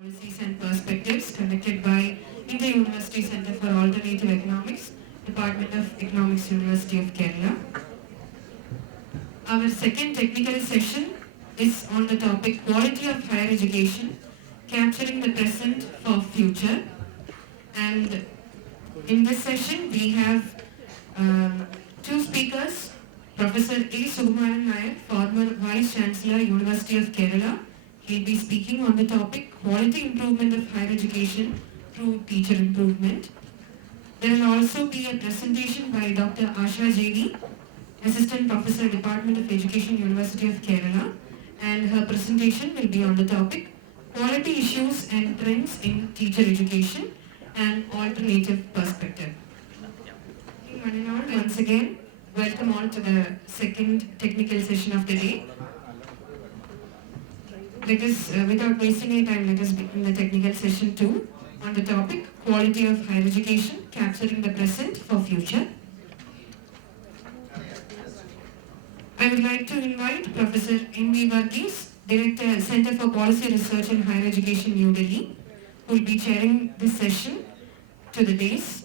Policies and Perspectives conducted by the University Center for Alternative Economics, Department of Economics, University of Kerala. Our second technical session is on the topic Quality of Higher Education, Capturing the Present for Future. And in this session we have two speakers, Professor Sukumaran Nair, former Vice-Chancellor, University of Kerala. He'll be speaking on the topic Quality Improvement of Higher Education through Teacher Improvement. There will also be a presentation by Dr. Asha JD, Assistant Professor, Department of Education, University of Kerala, and her presentation will be on the topic Quality Issues and Trends in Teacher Education and Alternative Perspective. One and all, once again, welcome all to the second technical session of the day. Let us, without wasting any time, let us begin the technical session 2 on the topic Quality of Higher Education, Capturing the Present for Future. I would like to invite Professor N.V. Varghese, Director, Center for Policy Research in Higher Education, New Delhi, who will be chairing this session to the dais.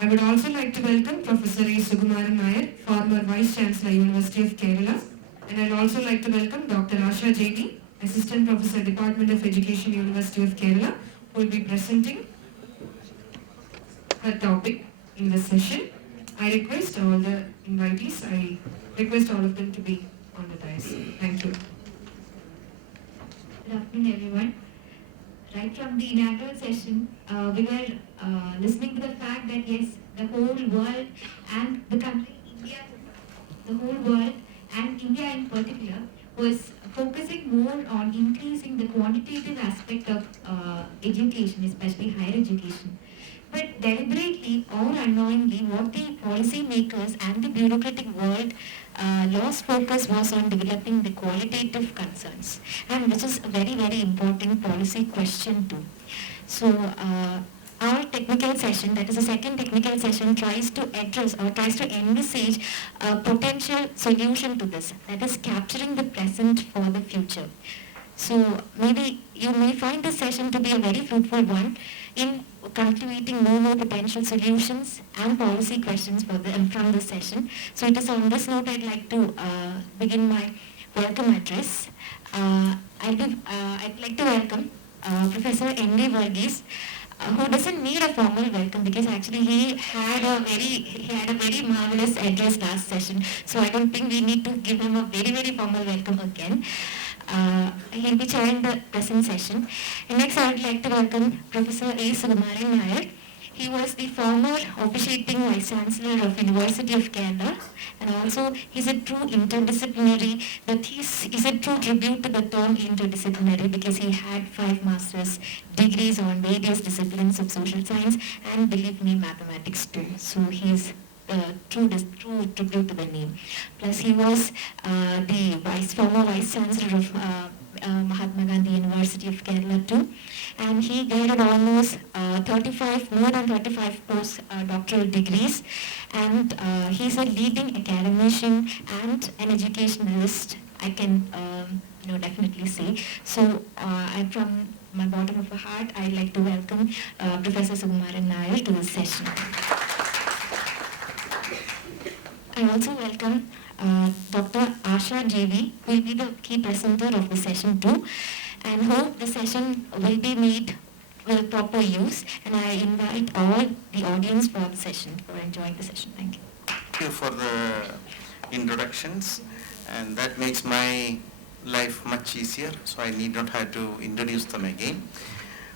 I would also like to welcome Professor A. Sukumaran Nair, former Vice-Chancellor, University of Kerala, and I would also like to welcome Dr. Asha JD, Assistant Professor, Department of Education, University of Kerala, who will be presenting her topic in this session. I request all the invitees, I request all of them to be on the dais. Thank you. Good afternoon, everyone. Right from the inaugural session, we were listening to the fact that yes, the whole world and the country, India, the whole world and India in particular was focusing more on increasing the quantitative aspect of education, especially higher education. But deliberately or unknowingly, what the policy makers and the bureaucratic world lost focus was on developing the qualitative concerns, and which is a very, very important policy question too. So our technical session, that is the second technical session, tries to address or tries to envisage a potential solution to this, that is capturing the present for the future. So maybe you may find this session to be a very fruitful one in cultivating more potential solutions and policy questions from this session. So it is on this note I'd like to begin my welcome address. I'd like to welcome Professor N.V. Varghese, who doesn't need a formal welcome because actually he had a very marvelous address last session. So I don't think we need to give him a very, very formal welcome again. He'll be chairing the present session. And next I would like to welcome Professor A. Sukumaran Nair. He was the former officiating Vice-Chancellor of University of Kerala, and also he's a true interdisciplinary, but he's a true tribute to the term interdisciplinary because he had 5 master's degrees on various disciplines of social science and, believe me, mathematics too. So he's true tribute to the name. Plus he was the former Vice-Chancellor of Mahatma Gandhi University of Kerala too, and he gained almost more than 35 post-doctoral degrees, and he's a leading academician and an educationalist, I can definitely say. So I'm from my bottom of the heart, I'd like to welcome Professor Sukumaran Nair to this session. I also welcome Dr. Asha JV, who will be the key presenter of the session too, and hope the session will be made with proper use, and I invite all the audience for the session, for enjoying the session. Thank you. Thank you for the introductions, and that makes my life much easier, so I need not have to introduce them again.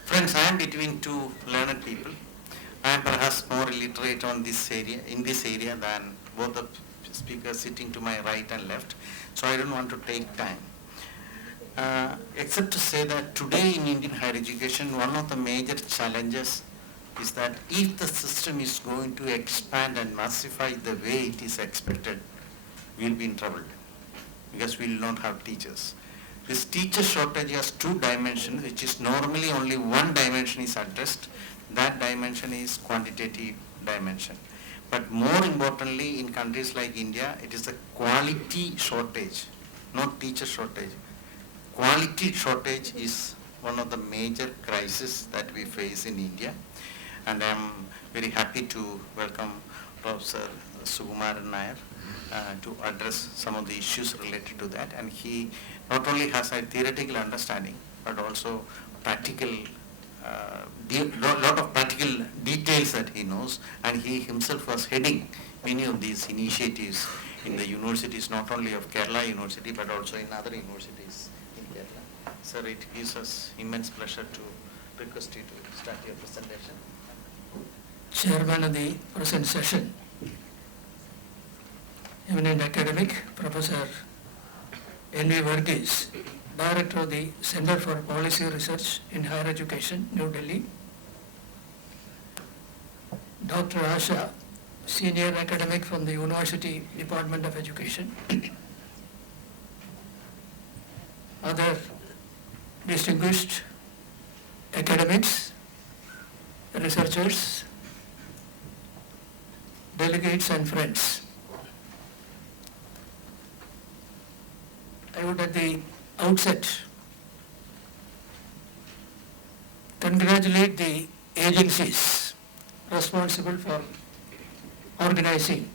Friends, I am between two learned people. I am perhaps more illiterate in this area than both the speakers sitting to my right and left, so I don't want to take time. Except to say that today in Indian higher education, one of the major challenges is that if the system is going to expand and massify the way it is expected, we will be in trouble because we will not have teachers. This teacher shortage has 2 dimensions, which is normally only one dimension is addressed. That dimension is quantitative dimension. But more importantly, in countries like India, it is the quality shortage, not teacher shortage. Quality shortage is one of the major crises that we face in India. And I am very happy to welcome Professor Sukumaran Nair to address some of the issues related to that. And he not only has a theoretical understanding, but also practical, lot of practical details that he knows. And he himself was heading many of these initiatives in the universities, not only of Kerala University, but also in other universities in Kerala. Sir, it gives us immense pleasure to request you to start your presentation. Chairman of the present session, eminent academic, Professor N.V. Varghese, Director of the Center for Policy Research in Higher Education, New Delhi, Dr. Asha, Senior Academic from the University Department of Education, other distinguished academics, researchers, delegates and friends. I would at the outset congratulate the agencies responsible for organizing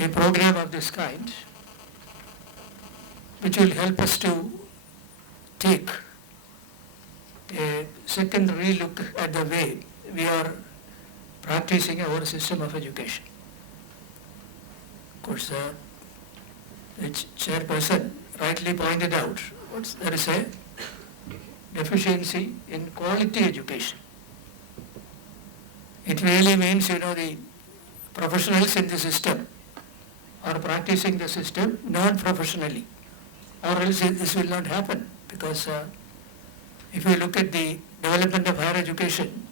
a program of this kind, which will help us to take a second relook at the way we are practicing our system of education. Of course, the chairperson rightly pointed out there is a deficiency in quality education. It really means, the professionals in the system are practicing the system non-professionally, or else this will not happen, because if you look at the development of higher education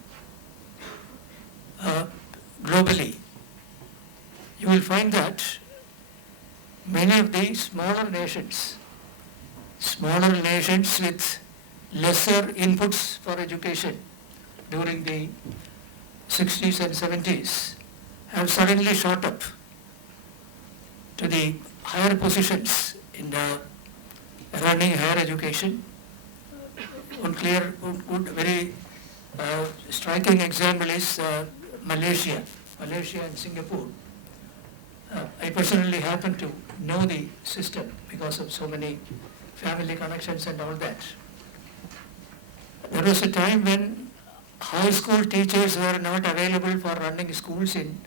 globally, you will find that many of the smaller nations with lesser inputs for education during the 60s and 70s have suddenly shot up to the higher positions in the running higher education. One very striking example is Malaysia and Singapore. I personally happen to know the system because of so many family connections and all that. There was a time when high school teachers were not available for running schools in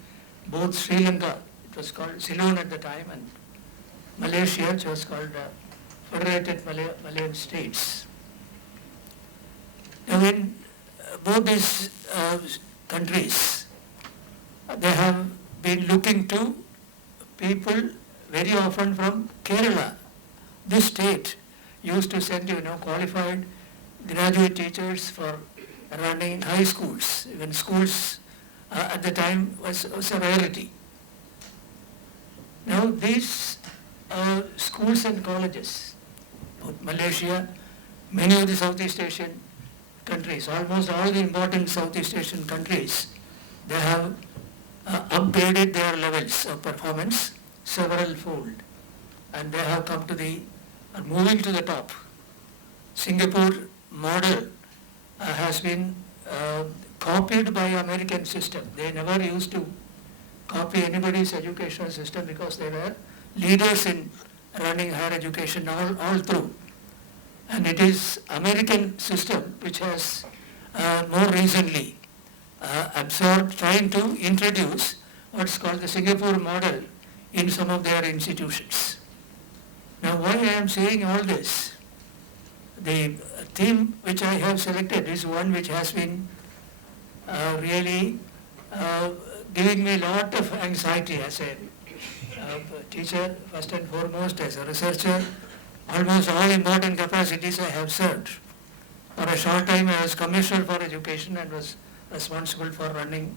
both Sri Lanka, it was called Ceylon at the time, and Malaysia, which was called Federated Malayan States. Now in both these countries, they have been looking to people very often from Kerala. This state used to send, qualified graduate teachers for running high schools. Even schools at the time was a rarity. Now these schools and colleges, both Malaysia, many of the Southeast Asian countries, almost all the important Southeast Asian countries, they have upgraded their levels of performance several fold, and they have come to are moving to the top. Singapore model has been copied by American system. They never used to copy anybody's educational system because they were leaders in running higher education all through. And it is American system which has more recently absorbed, trying to introduce what's called the Singapore model in some of their institutions. Now why I am saying all this? The theme which I have selected is one which has been really giving me a lot of anxiety as a teacher, first and foremost, as a researcher. Almost all important capacities I have served. For a short time I was Commissioner for Education and was responsible for running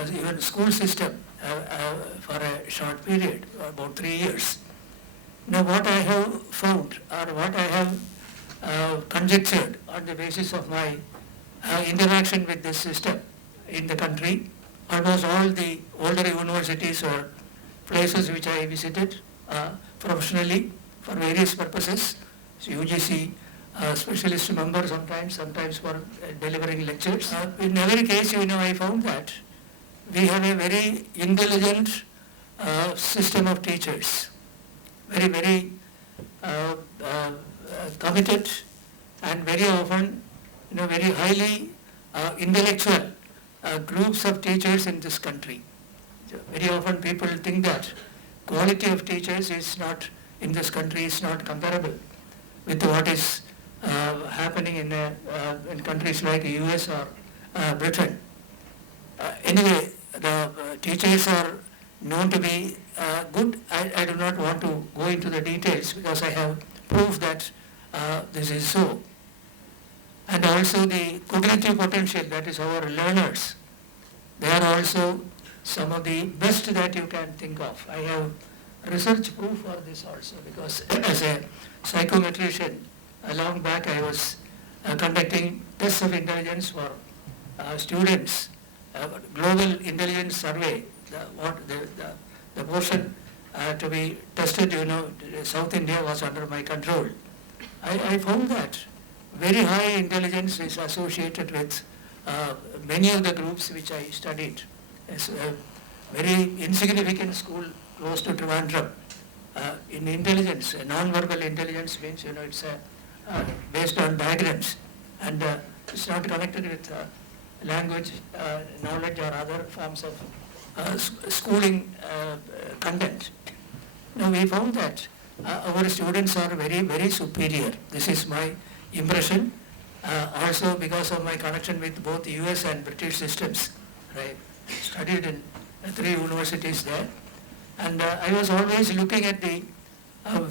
even school system for a short period, about 3 years. Now what I have found, or what I have conjectured on the basis of my interaction with this system in the country, almost all the older universities or places which I visited professionally for various purposes, so UGC specialist member sometimes for delivering lectures. In every case, I found that we have a very intelligent system of teachers, very committed, and very often, very highly intellectual groups of teachers in this country. So very often people think that quality of teachers is not in this country is not comparable with what is happening in countries like US or Britain. Anyway, the teachers are known to be good. I do not want to go into the details because I have proof that this is so. And also the cognitive potential, that is our learners, they are also some of the best that you can think of. I have research proof for this also because as a psychometrician, long back I was conducting tests of intelligence for students, global intelligence survey, the portion to be tested, South India was under my control. I found that very high intelligence is associated with many of the groups which I studied. It's a very insignificant school close to Trivandrum. In intelligence, non-verbal intelligence means, it's based on diagrams and it's not connected with language, knowledge or other forms of schooling content. Now we found that our students are very superior. This is my impression. Also because of my connection with both US and British systems. I studied in 3 universities there. And I was always looking at the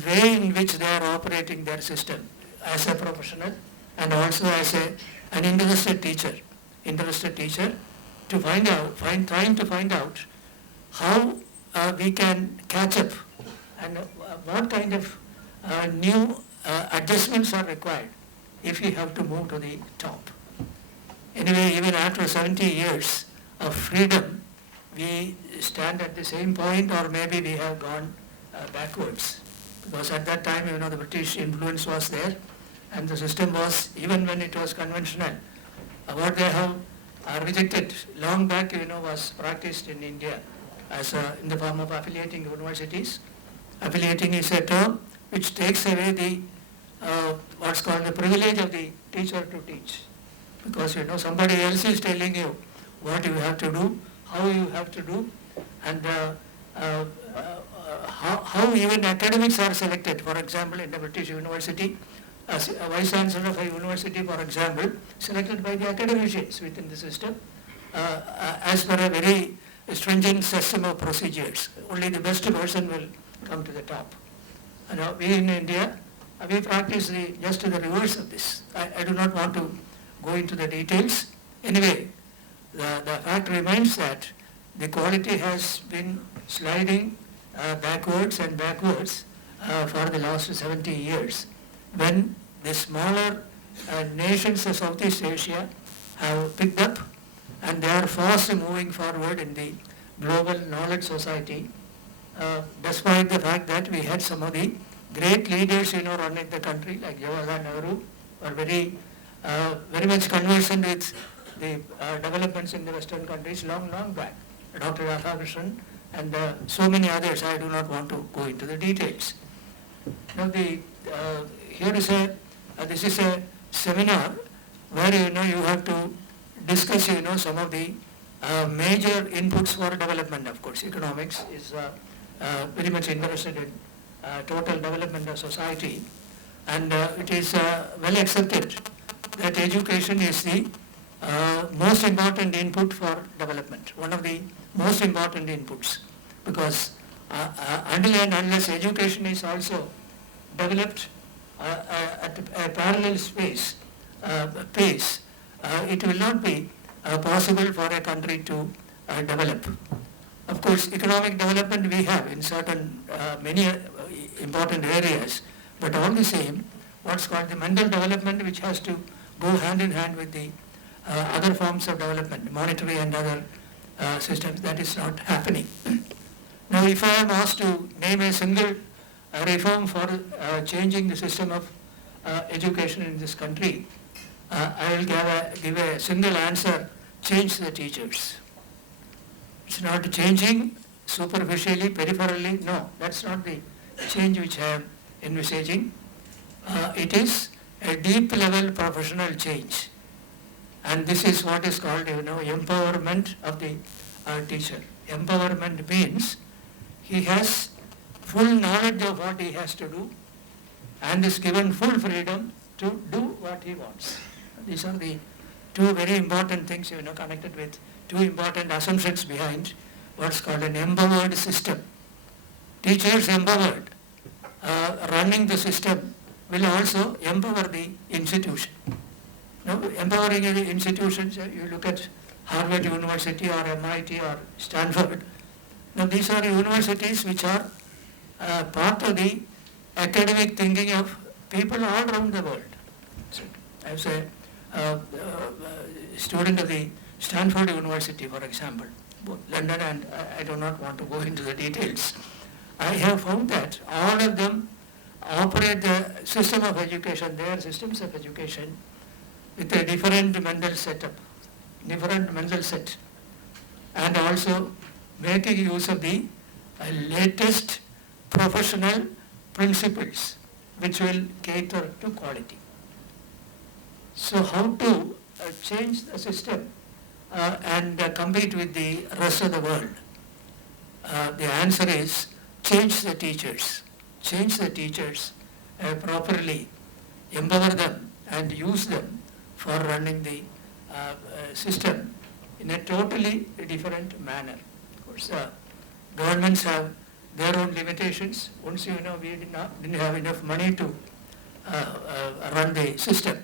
way in which they are operating their system as a professional and also as an interested teacher to trying to find out how we can catch up and what kind of new adjustments are required if we have to move to the top. Anyway, even after 70 years of freedom, we stand at the same point or maybe we have gone backwards. Because at that time, the British influence was there and the system was, even when it was conventional, what they have rejected long back, was practiced in India as in the form of affiliating universities. Affiliating is a term which takes away the what's called the privilege of the teacher to teach. Because somebody else is telling you what you have to do, how you have to do, and how even academics are selected. For example, in the British University, as a Vice-Chancellor of a university, for example, selected by the academicians within the system as per a very stringent system of procedures. Only the best person will come to the top. We in India, we practice just the reverse of this. I do not want to go into the details. Anyway, the fact remains that the quality has been sliding backwards and backwards for the last 70 years. When the smaller nations of Southeast Asia have picked up and they are fast moving forward in the global knowledge society, despite the fact that we had some of the great leaders, running the country, like Jawaharlal Nehru, were very much conversant with the developments in the Western countries long back. Dr. Radhakrishnan and so many others. I do not want to go into the details. Now, this is a seminar where you have to discuss some of the major inputs for development. Of course, economics is very much interested in total development of society, and it is well accepted that education is the most important input for development, one of the most important inputs, because until and unless education is also developed at a parallel pace, it will not be possible for a country to develop. Of course, economic development we have in certain many important areas, but all the same, what's called the mental development, which has to go hand in hand with the other forms of development, monetary and other systems, that is not happening. Now, if I am asked to name a single reform for changing the system of education in this country, I will give a single answer: change the teachers. It's not changing superficially, peripherally. No, that's not the change which I am envisaging. It is a deep level professional change, and this is what is called, empowerment of the teacher. Empowerment means he has full knowledge of what he has to do and is given full freedom to do what he wants. These are the two very important things, connected with two important assumptions behind what's called an empowered system. Teachers empowered, running the system will also empower the institution. Empowering the institutions, you look at Harvard University or MIT or Stanford. Now these are universities which are part of the academic thinking of people all around the world. So, as a student of the Stanford University, for example, both London, and I do not want to go into the details, I have found that all of them operate the system of education, their systems of education, with a different mental setup, different mental set, and also making use of the latest professional principles which will cater to quality. So how to change the system and compete with the rest of the world? The answer is change the teachers. Change the teachers properly, empower them and use them for running the system in a totally different manner. Of course, governments have their own limitations. Once we didn't have enough money to run the system.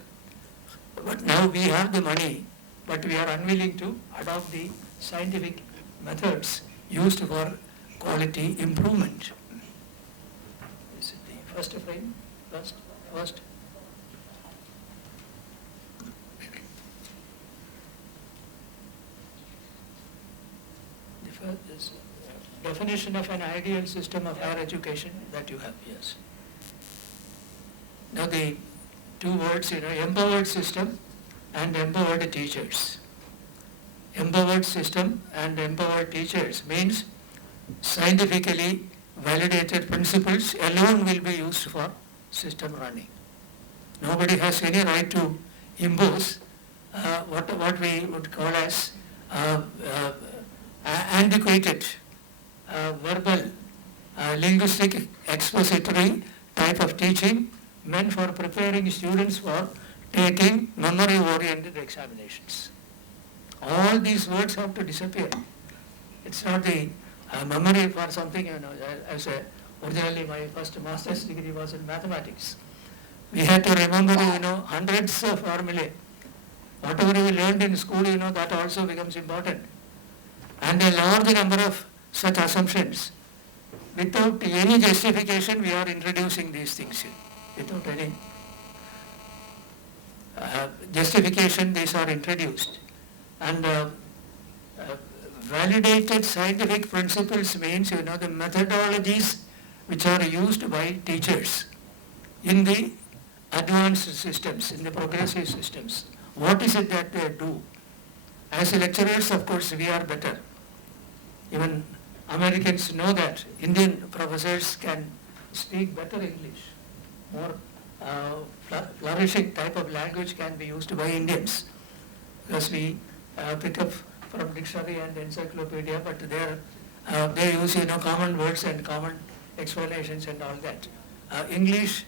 But now we have the money, but we are unwilling to adopt the scientific methods used for quality improvement. Is it the first frame? First. This definition of an ideal system of higher education that you have, yes. Now the two words, empowered system and empowered teachers. Empowered system and empowered teachers means scientifically validated principles alone will be used for system running. Nobody has any right to impose what we would call as antiquated, verbal, linguistic, expository type of teaching meant for preparing students for taking memory-oriented examinations. All these words have to disappear. It's not the memory for something, originally my first master's degree was in mathematics. We had to remember, hundreds of formulae. Whatever we learned in school, that also becomes important. And a large number of such assumptions. Without any justification, we are introducing these things. Without any justification, these are introduced. And validated scientific principles means, the methodologies which are used by teachers in the advanced systems, in the progressive systems. What is it that they do? As lecturers, of course, we are better. Even Americans know that Indian professors can speak better English. More flourishing type of language can be used by Indians, because we pick up from dictionary and encyclopedia, but they use common words and common explanations and all that. English,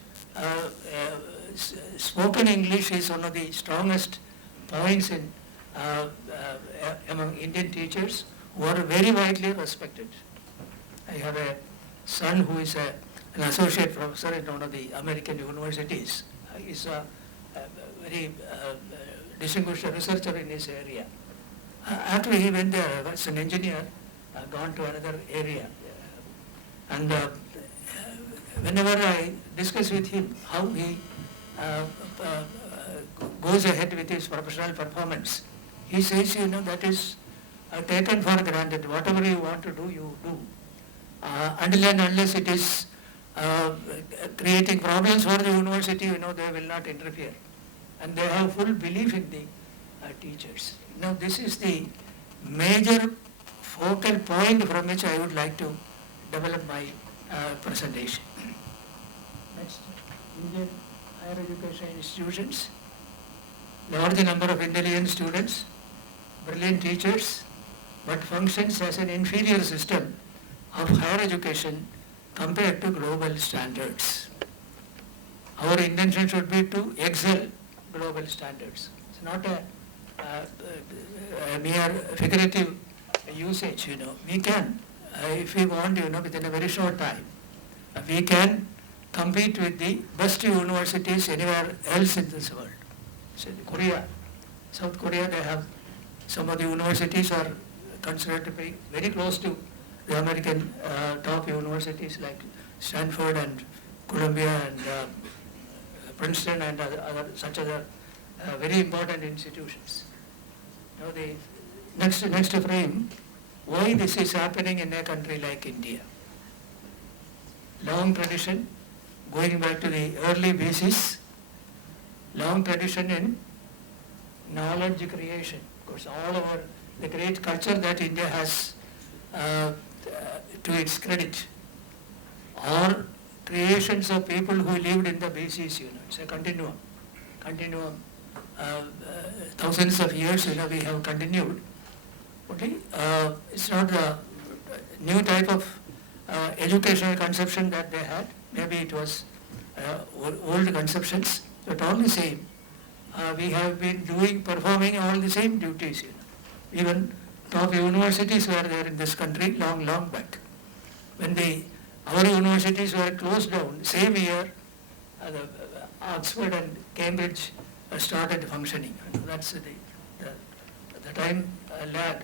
spoken English is one of the strongest points in among Indian teachers who are very widely respected. I have a son who is an associate professor in one of the American universities. He is a very distinguished researcher in his area. After he went there as an engineer, gone to another area. And whenever I discuss with him how he goes ahead with his professional performance, he says, that is taken for granted. Whatever you want to do, you do. Until and unless it is creating problems for the university, they will not interfere. And they have full belief in the teachers. Now this is the major focal point from which I would like to develop my presentation. Next, Indian higher education institutions, large number of intelligent students, brilliant teachers, but functions as an inferior system of higher education compared to global standards. Our intention should be to excel global standards. It's not a mere figurative usage, We can, if we want, within a very short time, we can compete with the best universities anywhere else in this world. So Korea, South Korea, they have some of the universities are considered to be very close to the American top universities like Stanford and Columbia and Princeton and such other very important institutions. Now the next frame, why this is happening in a country like India. Long tradition, going back to the early basis, long tradition in knowledge creation. Of course, all over the great culture that India has to its credit, or creations of people who lived in the basis, it's a continuum. Thousands of years, we have continued. Okay, it's not the new type of educational conception that they had. Maybe it was old conceptions, but all the same. We have been performing all the same duties. Even top universities were there in this country long back. When our universities were closed down, same year, Oxford and Cambridge started functioning. That's the time lag.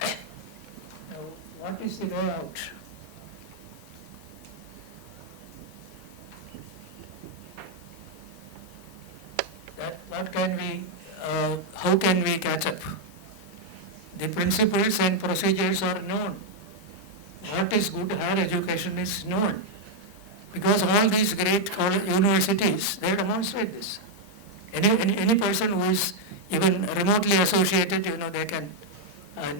Now, what is the way out? How can we catch up? The principles and procedures are known. What is good higher education is known. Because all these great universities, they demonstrate this. Any person who is even remotely associated, they can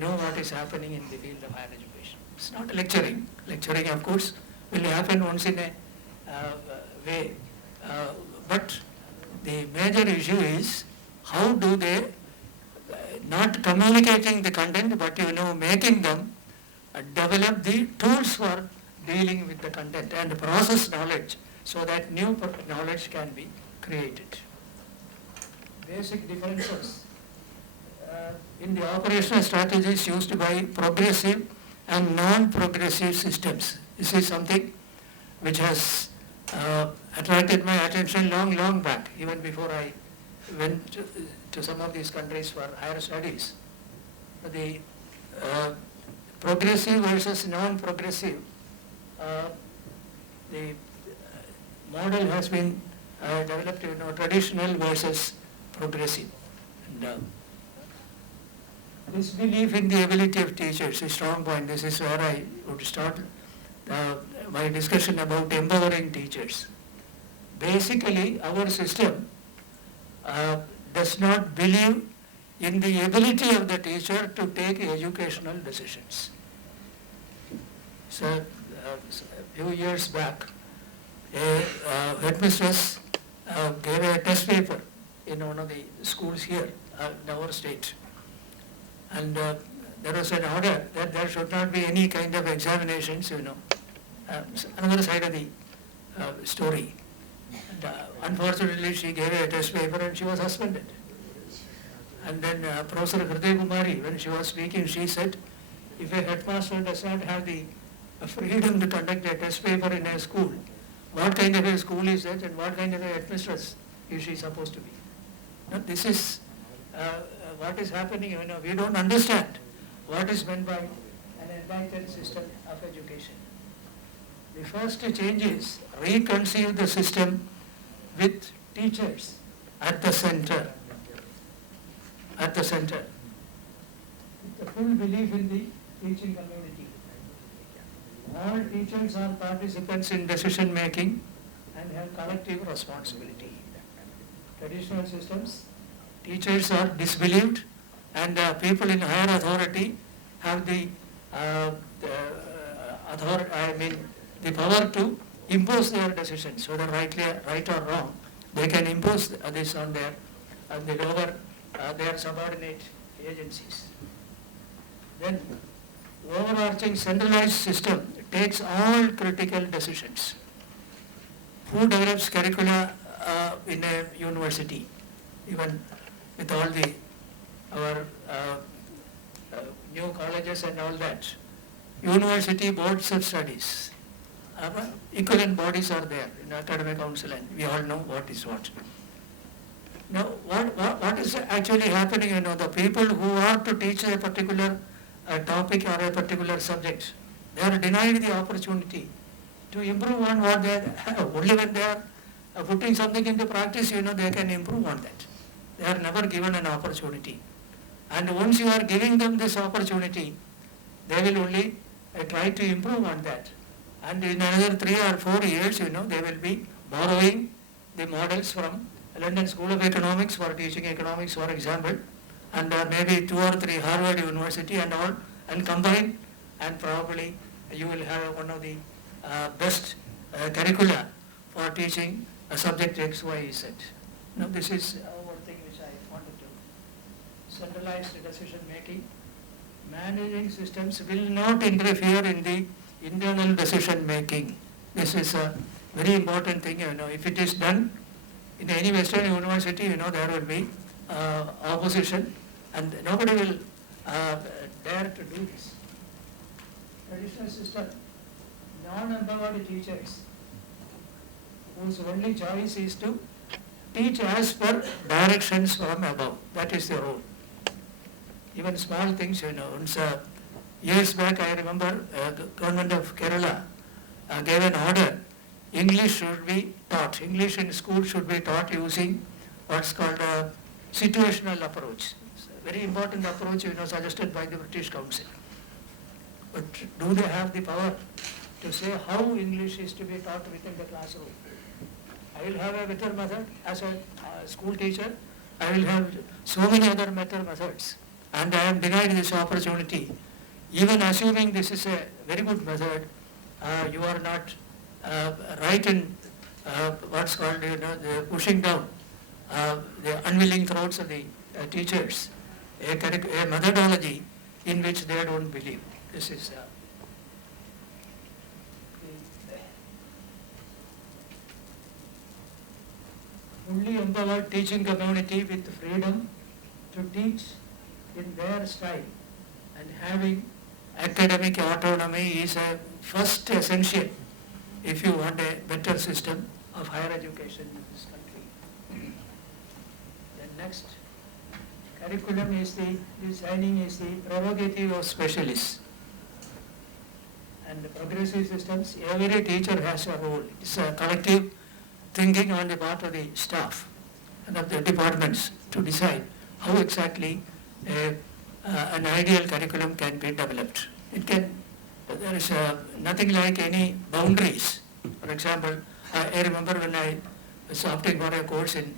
know what is happening in the field of higher education. It's not lecturing. Lecturing, of course, will happen once in a way. But the major issue is how do they, not communicating the content, but making them develop the tools for dealing with the content and process knowledge so that new knowledge can be created. Basic differences in the operational strategies used by progressive and non-progressive systems. This is something which has attracted my attention long back, even before I went to some of these countries for higher studies. The progressive versus non-progressive, the model has been developed, traditional versus progressive. And this belief in the ability of teachers is a strong point. This is where I would start my discussion about empowering teachers. Basically, our system does not believe in the ability of the teacher to take educational decisions. So, a few years back, a headmistress gave a test paper in one of the schools here in our state. And there was an order that there should not be any kind of examinations, another side of the story. And, unfortunately, she gave a test paper and she was suspended. And then Professor Kumari, when she was speaking, she said, if a headmaster does not have the freedom to conduct a test paper in a school, what kind of a school is that and what kind of a headmistress is she supposed to be? Now, this is what is happening, we don't understand what is meant by an enlightened system of education. The first change is reconceive the system with teachers at the center. At the center. With the full belief in the teaching community. All teachers are participants in decision making and have collective responsibility. Traditional systems, teachers are disbelieved and people in higher authority have the the power to impose their decisions, whether right or wrong. They can impose this on the lower, their subordinate agencies. Then, overarching centralized system takes all critical decisions. Who develops curricula in a university, even with all our new colleges and all that? University boards of studies. Equivalent bodies are there in academic council, and we all know what is what. Now, what is actually happening? The people who are to teach a particular topic or a particular subject, they are denied the opportunity to improve on what they have. Only when they are putting something into practice, they can improve on that. They are never given an opportunity. And once you are giving them this opportunity, they will only try to improve on that. And in another 3 or 4 years, they will be borrowing the models from London School of Economics for teaching economics, for example, and maybe 2 or 3 Harvard University and all, and combine, and probably you will have one of the best curricula for teaching a subject X, Y, Z. Now, this is one thing which I wanted to centralize the decision making. Managing systems will not interfere in the internal decision making. This is a very important thing. If it is done in any Western university, there will be opposition, and nobody will dare to do this. Traditional system, non-empowered teachers whose only choice is to teach as per directions from above. That is the rule. Even small things, once, years back I remember the government of Kerala gave an order, English should be taught, English in school should be taught using what's called a situational approach. It's a very important approach, suggested by the British Council. But do they have the power to say how English is to be taught within the classroom? I will have a better method as a school teacher. I will have so many other methods, and I am denied this opportunity. Even assuming this is a very good method, you are not right in what's called the pushing down the unwilling throats of the teachers, a methodology in which they don't believe. This is fully empowered teaching community with freedom to teach in their style, and having academic autonomy is a first essential if you want a better system of higher education in this country. Then next, curriculum is designing is the prerogative of specialists. And the progressive systems, every teacher has a role. It's a collective thinking on the part of the staff and of the departments to decide how exactly an ideal curriculum can be developed. There is nothing like any boundaries. For example, I remember when I was opting for a course in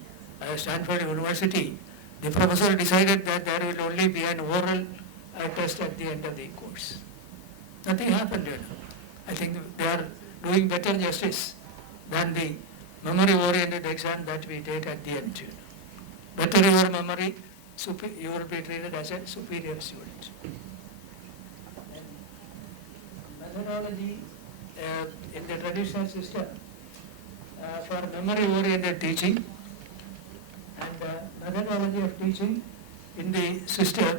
Stanford University, the professor decided that there will only be an oral test at the end of the course. Nothing happened. I think they are doing better justice than the memory-oriented exam that we take at the end. Better your memory, you will be treated as a superior student. Methodology in the traditional system for memory-oriented teaching, and methodology of teaching in the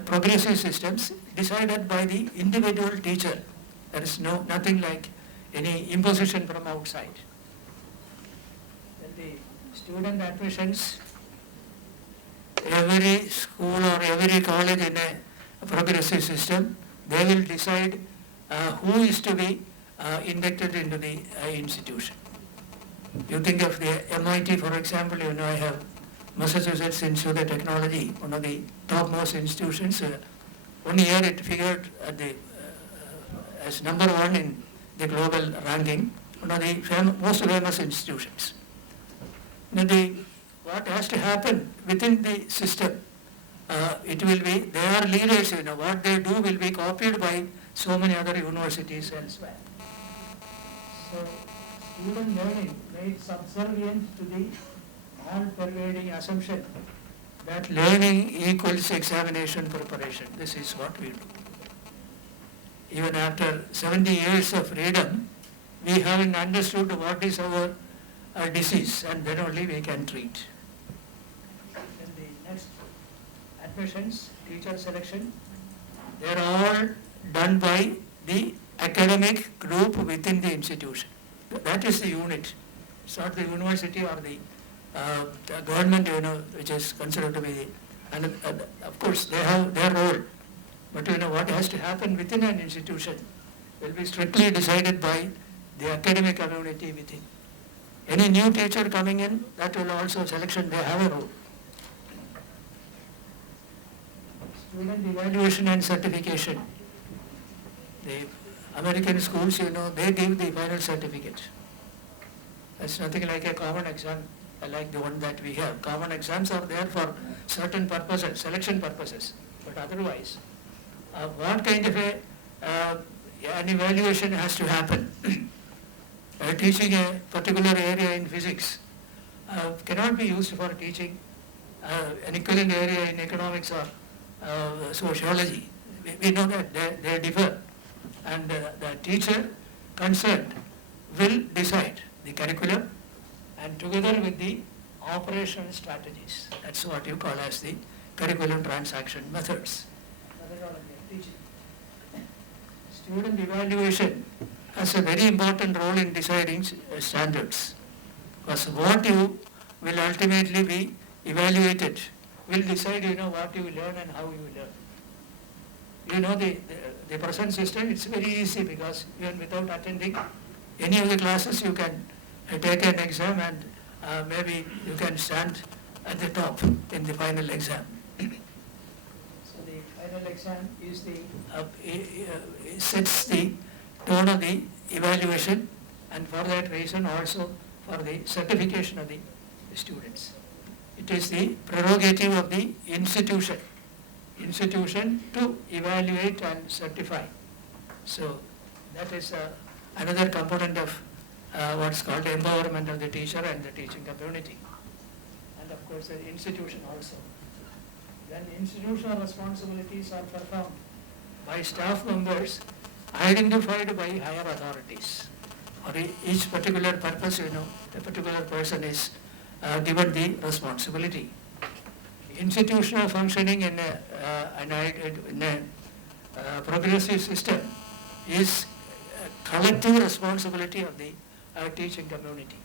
progressive systems decided by the individual teacher. There is nothing like any imposition from outside. Then the student admissions, every school or every college in a progressive system, they will decide who is to be inducted into the institution. You think of the MIT, for example, I have Massachusetts Institute of Technology, one of the topmost institutions. 1 year it figured as number 1 in the global ranking, one of the most famous institutions. Now what has to happen within the system, it will be, they are leaders, what they do will be copied by so many other universities elsewhere. So student learning made subservient to the all-pervading assumption that learning equals examination preparation. This is what we do. Even after 70 years of freedom, we haven't understood what is our disease, and then only we can treat. Then the next, admissions, teacher selection, they are all done by the academic group within the institution. That is the unit. It's not the university or the government, which is considered to be the, and of course they have their role. But what has to happen within an institution will be strictly decided by the academic community within. Any new teacher coming in, that will also selection, they have a role. Student evaluation and certification. The American schools, they give the final certificate. That's nothing like a common exam, like the one that we have. Common exams are there for certain purposes, selection purposes. But otherwise, what kind of an evaluation has to happen? Teaching a particular area in physics cannot be used for teaching an equivalent area in economics or sociology. We know that they differ, and the teacher concerned will decide the curriculum and together with the operational strategies. That's what you call as the curriculum transaction methods. Student evaluation has a very important role in deciding standards, because what you will ultimately be evaluated will decide what you learn and how you learn. The present system, it's very easy, because even without attending any of the classes you can take an exam and maybe you can stand at the top in the final exam. So the final exam is sets the tone of the evaluation, and for that reason also for the certification of the students. It is the prerogative of the institution to evaluate and certify. So that is another component of what's called empowerment of the teacher and the teaching community. And of course the institution also. When institutional responsibilities are performed by staff members identified by higher authorities. For each particular purpose, a particular person is given the responsibility. Institutional functioning in a progressive system is a collective responsibility of the teaching community,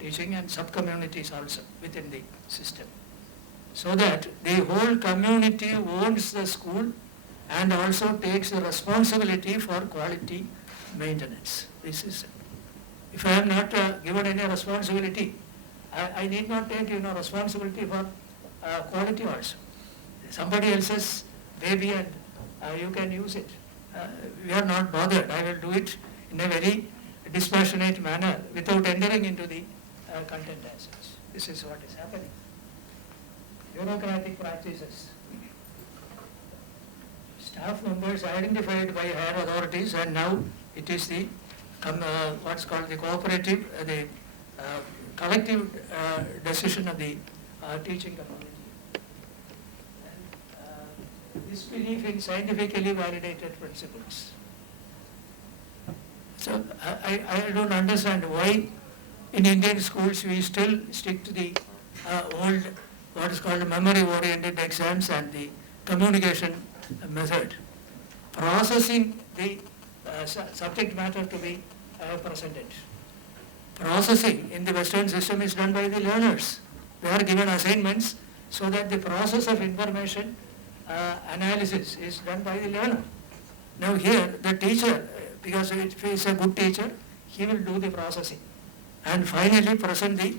teaching and sub-communities also within the system. So that the whole community owns the school and also takes the responsibility for quality maintenance. This is, if I am not given any responsibility, I need not take responsibility for quality also. Somebody else's baby and you can use it. We are not bothered. I will do it in a very dispassionate manner without entering into the content as such. This is what is happening. Bureaucratic practices. Staff members identified by higher authorities, and now it is the what's called the cooperative, the collective decision of the teaching community. And this belief in scientifically validated principles. So I don't understand why in Indian schools we still stick to the old, what is called memory-oriented exams and the communication method, processing the subject matter to be presented. Processing in the Western system is done by the learners. They are given assignments so that the process of information analysis is done by the learner. Now here the teacher, because if he is a good teacher, he will do the processing and finally present the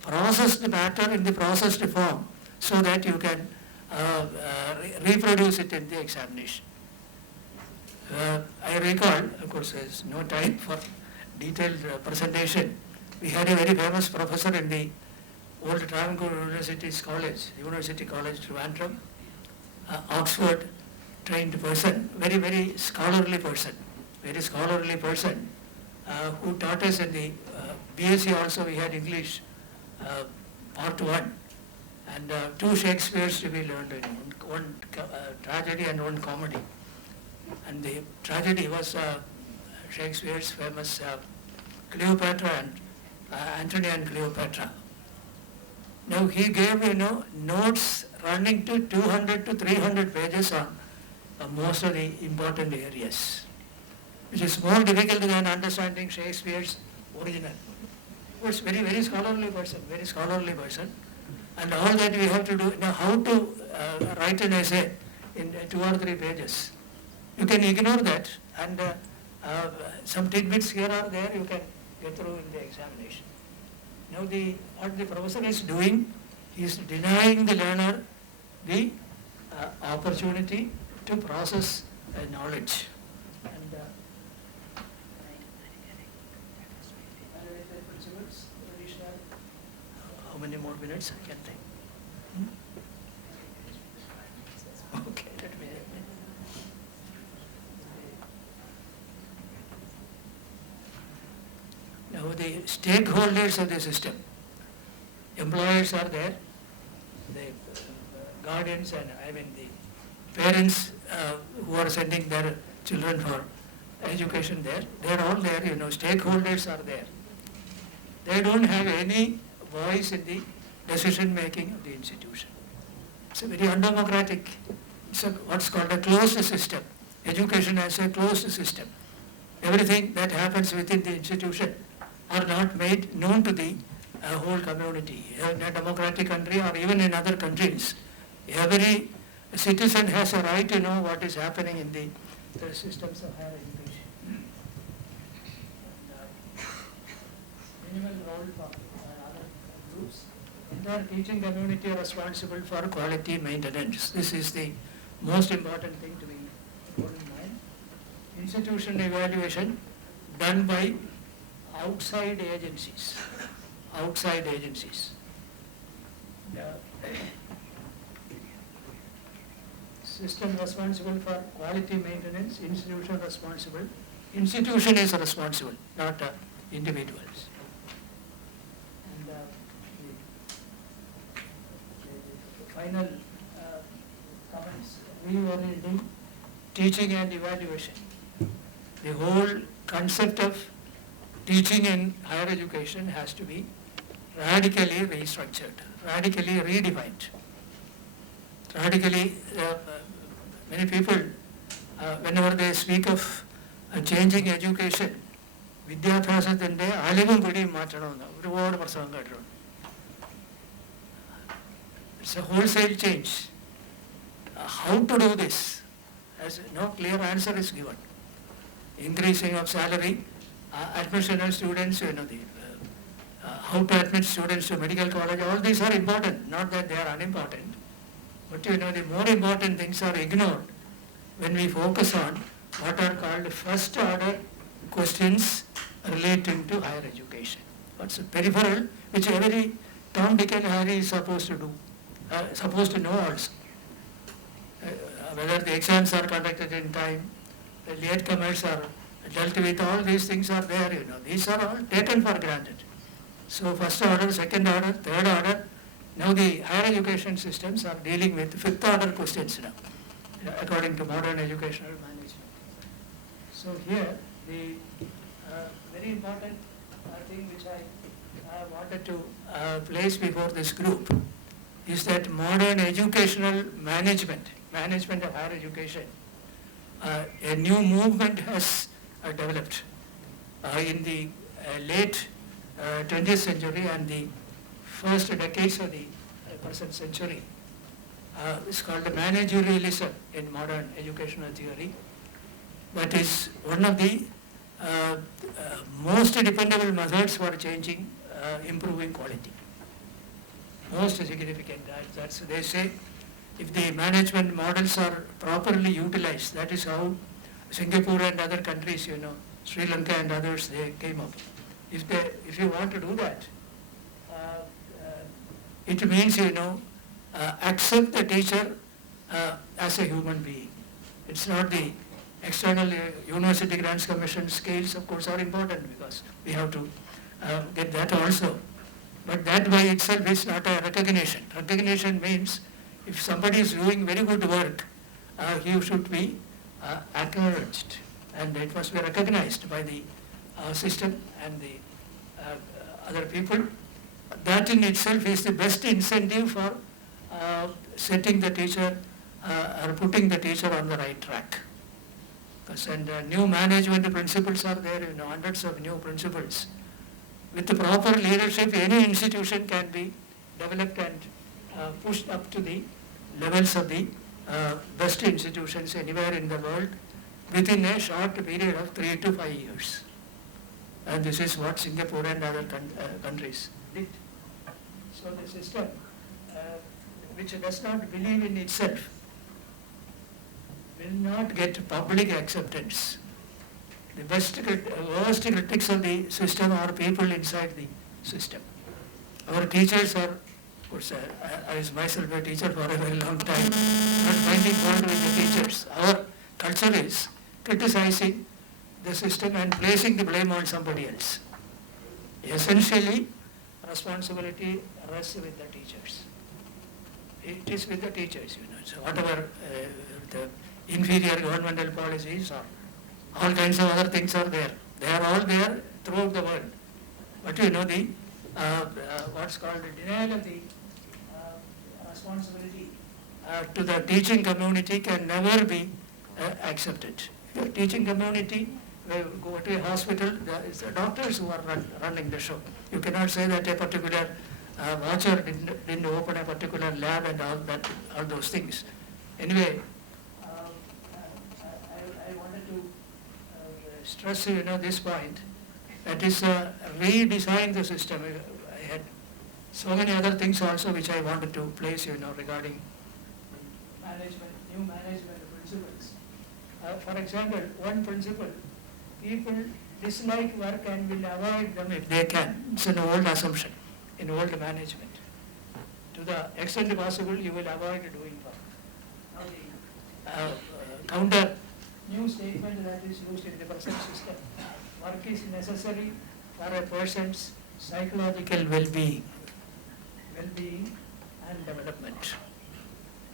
processed matter in the processed form so that you can reproduce it in the examination. I recall, of course there's no time for detailed presentation. We had a very famous professor in the old Travancore University College, Trivandrum, Oxford trained person, very scholarly person, who taught us in the BSc also. We had English part 1 and 2 Shakespeares to be learned, one tragedy and one comedy. And the tragedy was Shakespeare's famous Cleopatra and Antony and Cleopatra. Now he gave notes running to 200 to 300 pages on most of the important areas, which is more difficult than understanding Shakespeare's original. He was very scholarly person, and all that we have to do now, how to write an essay in 2 or 3 pages. You can ignore that, and some tidbits here or there you can get through in the examination. Now what the professor is doing, he is denying the learner the opportunity to process knowledge. And principles, additional, how many more minutes I can take? Okay, let me. Now the stakeholders of the system, employers are there, the guardians and the parents who are sending their children for education there, they are all there, stakeholders are there. They don't have any voice in the decision making of the institution. It's a very undemocratic, it's what's called a closed system. Education as a closed system. Everything that happens within the institution are not made known to the whole community. In a democratic country or even in other countries, every citizen has a right to know what is happening in the systems of higher education. Minimal role for other groups. Entire teaching community are responsible for quality maintenance. This is the most important thing to be put in mind. Institutional evaluation done by outside agencies. System responsible for quality maintenance, institution responsible. Institution is responsible, not individuals. And the final comments, reorienting teaching and evaluation. The whole concept of teaching in higher education has to be radically restructured, radically redefined. Many people, whenever they speak of changing education, വിദ്യാഭ്യാസത്തിൻ്റെ അലിവും പിടിയും മാറ്റണമെന്ന് ഒരുപാട് പ്രസംഗം കേട്ടിട്ടുണ്ട്. It's a wholesale change. How to do this? As no clear answer is given. Increasing of salary, admission of students, how to admit students to medical college, all these are important, not that they are unimportant. But the more important things are ignored when we focus on what are called first order questions relating to higher education. What's peripheral, which every Tom, Dick and Harry is supposed to do, supposed to know also. Whether the exams are conducted in time, the latecomers are dealt with, all these things are there, These are all taken for granted. So first order, second order, third order, now the higher education systems are dealing with fifth order questions now, according to modern educational management. So here, the very important thing which I wanted to place before this group is that modern educational management of higher education, a new movement has developed in the late 20th century and the first decades of the present century. It's called managerialism in modern educational theory. That is one of the most dependable methods for changing, improving quality. Most significant. That's they say, if the management models are properly utilized, that is how Singapore and other countries, Sri Lanka and others, they came up. If you want to do that, it means, accept the teacher as a human being. It's not the external University Grants Commission scales, of course, are important because we have to get that also. But that by itself is not a recognition. Recognition means if somebody is doing very good work, he should be acknowledged, and it must be recognized by the system and the other people. That in itself is the best incentive for setting the teacher or putting the teacher on the right track. And new management principles are there, hundreds of new principles. With the proper leadership, any institution can be developed and pushed up to the levels of the best institutions anywhere in the world within a short period of 3 to 5 years. And this is what Singapore and other countries did. So the system, which does not believe in itself, will not get public acceptance. The worst critics of the system are people inside the system. Our teachers are, of course, I was myself a teacher for a very long time, not finding fault with the teachers. Our culture is criticizing the system and placing the blame on somebody else. Essentially, responsibility rests with the teachers. It is with the teachers, So whatever the inferior governmental policies or all kinds of other things are there. They are all there throughout the world. But the what's called denial of the responsibility to the teaching community can never be accepted. The teaching community, go to a hospital, it's the doctors who are running the show. You cannot say that a particular watcher didn't open a particular lab and all those things. Anyway, I wanted to stress, this point. That is, redesign the system. I had so many other things also which I wanted to place, regarding new management principles. For example, one principle, people dislike work and will avoid them if they can. It's an old assumption in old management. To the extent possible, you will avoid doing work. Now the counter new statement that is used in the present system. Work is necessary for a person's psychological well-being and development.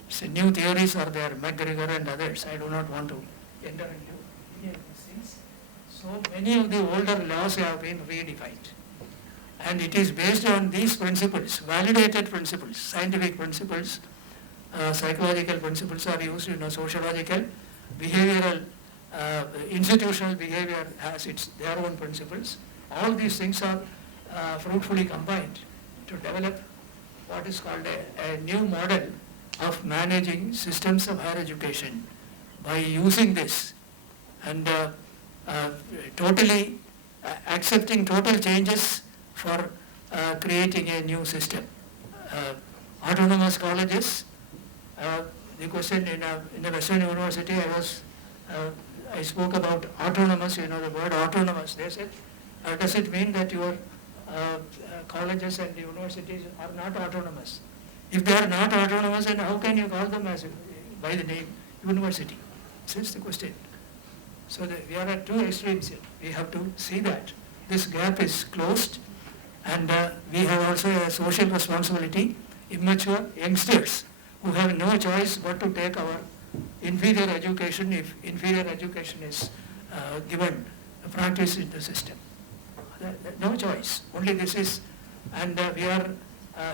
So new theories are there, McGregor and others. I do not want to enter into any of these things. So many of the older laws have been redefined. And it is based on these principles, validated principles, scientific principles, psychological principles are used, sociological, behavioral, institutional behavior has their own principles. All these things are fruitfully combined to develop what is called a new model of managing systems of higher education by using this and totally accepting total changes for creating a new system. Autonomous colleges, the question in a Western university, I spoke about autonomous, the word autonomous. They said, does it mean that your colleges and universities are not autonomous? If they are not autonomous, then how can you call them by the name university? This is the question. So we are at two extremes here. We have to see that this gap is closed, and we have also a social responsibility. Immature youngsters who have no choice but to take our inferior education if inferior education is given, practice in the system. No choice. Only this is, and we are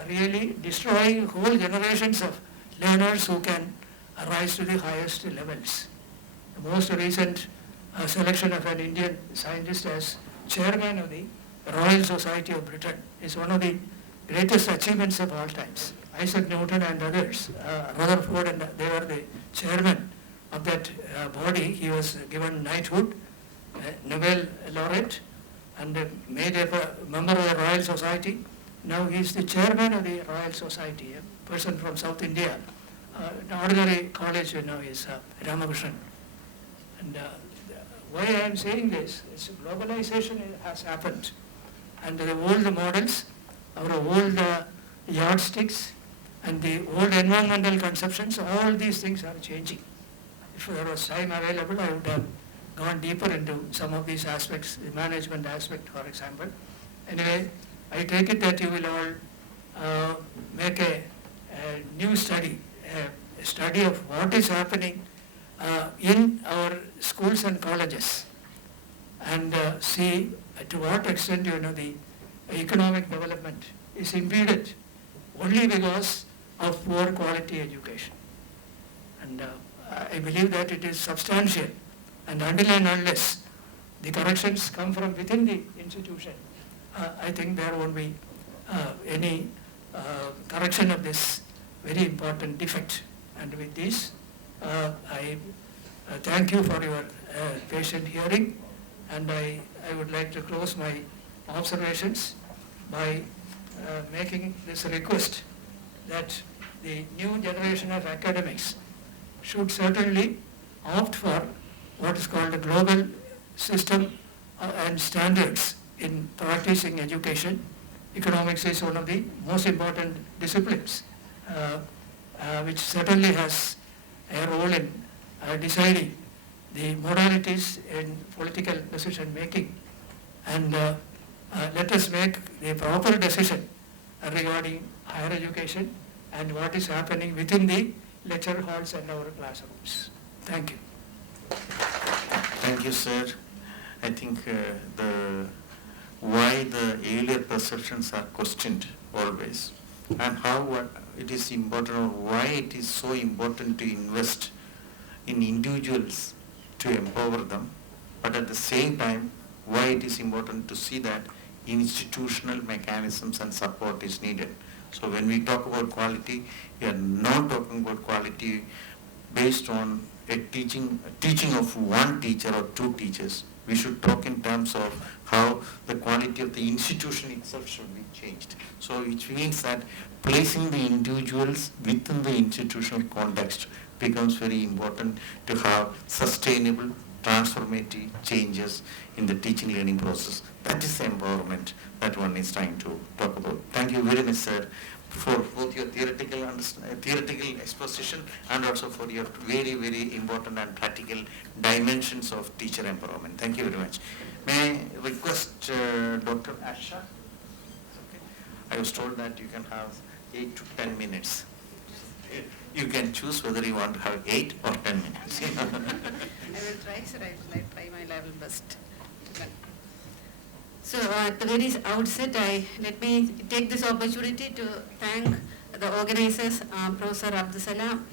really destroying whole generations of learners who can rise to the highest levels. The most recent selection of an Indian scientist as chairman of the Royal Society of Britain is one of the greatest achievements of all times. Isaac Newton and others, Rutherford, and they were the chairman of that body. He was given knighthood, Nobel laureate, and made a member of the Royal Society. Now he is the chairman of the Royal Society, a person from South India. An ordinary college, is Ramakrishnan. And why I am saying this is globalization has happened, and the old models, our old yardsticks, and the old environmental conceptions, all these things are changing. If there was time available, I would have gone deeper into some of these aspects, the management aspect, for example. Anyway, I take it that you will all make a new study, a study of what is happening in our schools and colleges, and see to what extent the economic development is impeded only because of poor quality education. And I believe that it is substantial, and until and unless the corrections come from within the institution, I think there won't be any correction of this very important defect. And with this, I thank you for your patient hearing, and I would like to close my observations by making this request that the new generation of academics should certainly opt for what is called a global system and standards in practicing education. Economics is one of the most important disciplines, which certainly has a role in deciding the modalities in political decision making. And let us make the proper decision regarding higher education and what is happening within the lecture halls and our classrooms. Thank you. Thank you, sir. I think why the earlier perceptions are questioned always, and how it is important, or why it is so important to invest in individuals to empower them, but at the same time, why it is important to see that institutional mechanisms and support is needed. So when we talk about quality, we are not talking about quality based on a teaching of one teacher or two teachers. We should talk in terms of how the quality of the institution itself should be changed. So which means that placing the individuals within the institutional context becomes very important to have sustainable, transformative changes in the teaching learning process. That is the empowerment that one is trying to talk about. Thank you very much, sir, for both your theoretical exposition and also for your very, very important and practical dimensions of teacher empowerment. Thank you very much. May I request Dr. Asha? Okay. I was told that you can have 8 to 10 minutes. You can choose whether you want to have 8 or 10 minutes. I will try, sir. I will try my level best. So at the very outset, let me take this opportunity to thank the organizers, Professor Abdul Salim,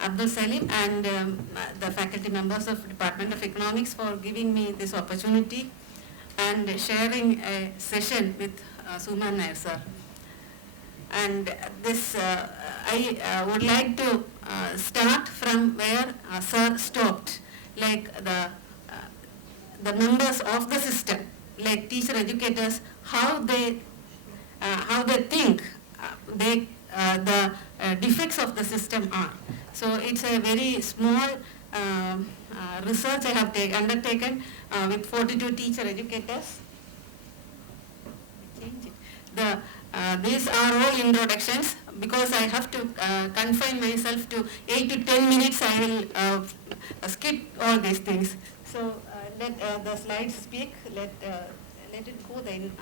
and the faculty members of Department of Economics for giving me this opportunity and sharing a session with Sukumaran Nair, sir. And this, I would like to start from where sir stopped, like the members of the system, like teacher educators, how they think the defects of the system are. So it's a very small research I have undertaken with 42 teacher educators. These are all introductions. Because I have to confine myself to 8 to 10 minutes, I will skip all these things. So let the slides speak. Let it go then.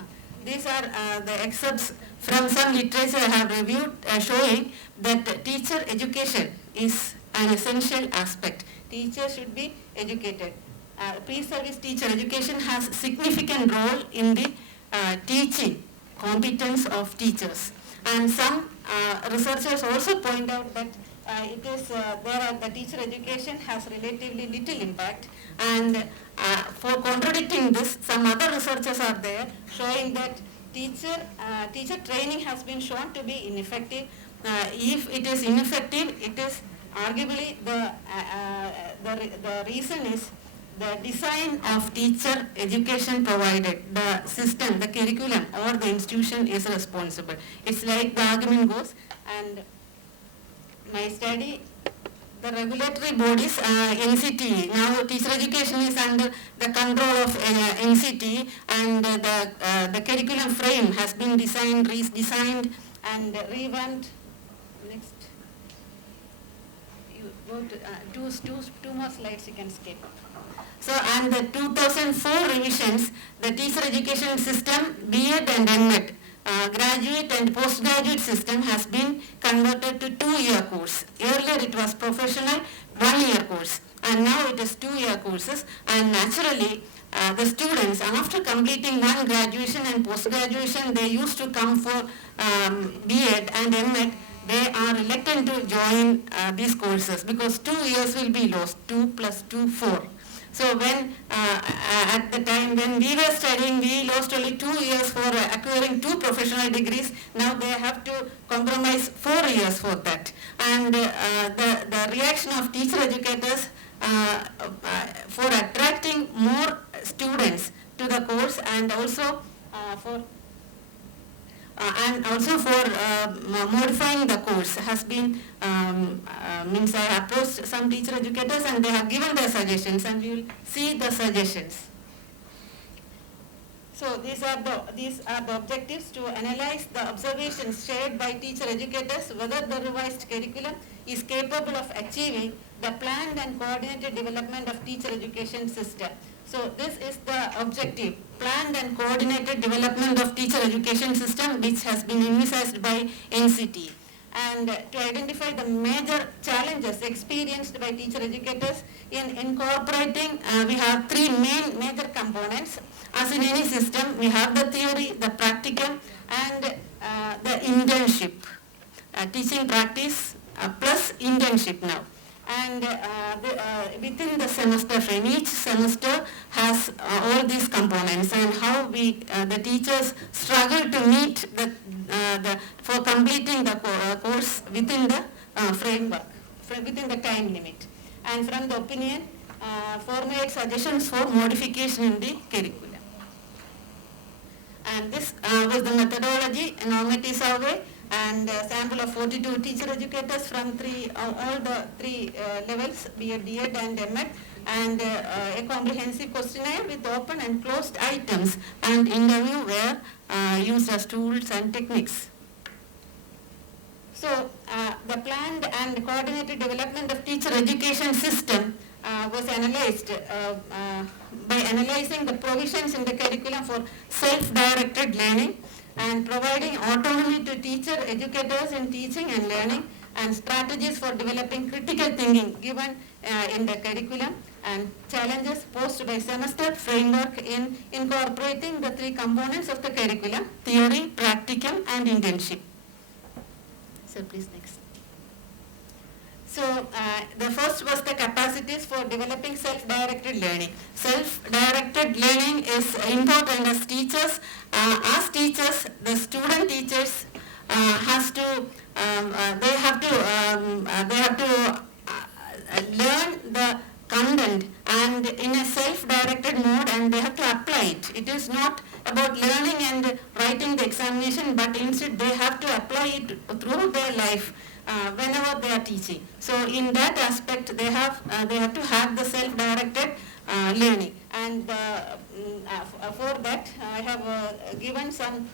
These are the excerpts from some literature I have reviewed showing that teacher education is an essential aspect. Teachers should be educated. Pre-service teacher education has significant role in the teaching competence of teachers. And some researchers also point out that the teacher education has relatively little impact, and for contradicting this, some other researchers are there showing that teacher training has been shown to be ineffective. If it is ineffective, it is arguably the reason is the design of teacher education provided, the system, the curriculum or the institution is responsible. It's like the argument goes, and my study the regulatory bodies, NCT. Now teacher education is under the control of NCT, and the curriculum frame has been redesigned and revamped. Next. You go to two more slides you can skip. So, and the 2004 revisions, the teacher education system, B.Ed and M.Ed, graduate and postgraduate system has been converted to 2-year course. Earlier it was professional 1-year course, and now it is 2-year courses, and naturally the students, after completing one graduation and post-graduation, they used to come for B.Ed and M.Ed. They are reluctant to join these courses because 2 years will be lost, 2 plus 2, 4. So when at the time when we were studying, we lost only 2 years for acquiring 2 professional degrees. Now they have to compromise 4 years for that. And the reaction of teacher educators for attracting more students to the course, and also for modifying the course has been, means I approached some teacher educators and they have given their suggestions, and we will see the suggestions. So these are the objectives: to analyze the observations shared by teacher educators, whether the revised curriculum is capable of achieving the planned and coordinated development of teacher education system. So this is the objective: planned and coordinated development of teacher education system, which has been envisaged by NCT. And to identify the major challenges experienced by teacher educators in incorporating, we have 3 major components. As in any system, we have the theory, the practicum, and the internship, teaching practice plus internship now. And within the semester frame, each semester has all these components, and how the teachers struggle to meet for completing the course within the framework, within the time limit. And from the opinion, formulate suggestions for modification in the curriculum. And this was the methodology, normative survey, and a sample of 42 teacher educators from all the 3 levels, B.Ed, D.Ed and M.Ed, and a comprehensive questionnaire with open and closed items, and interview were used as tools and techniques. So the planned and coordinated development of teacher education system was analyzed by analyzing the provisions in the curriculum for self-directed learning, and providing autonomy to teacher educators in teaching and learning, and strategies for developing critical thinking given in the curriculum, and challenges posed by semester framework in incorporating the 3 components of the curriculum: theory, practicum, and internship. So please next. So the first was the capacities for developing self-directed learning. Self-directed learning is important as teachers. As teachers, the student teachers they have to learn the content and in a self-directed mode, and they have to apply it. It is not about learning and writing the examination, but instead they have to apply it through their life. Whenever they are teaching. So in that aspect, they have to have the self-directed learning, and for that I have given some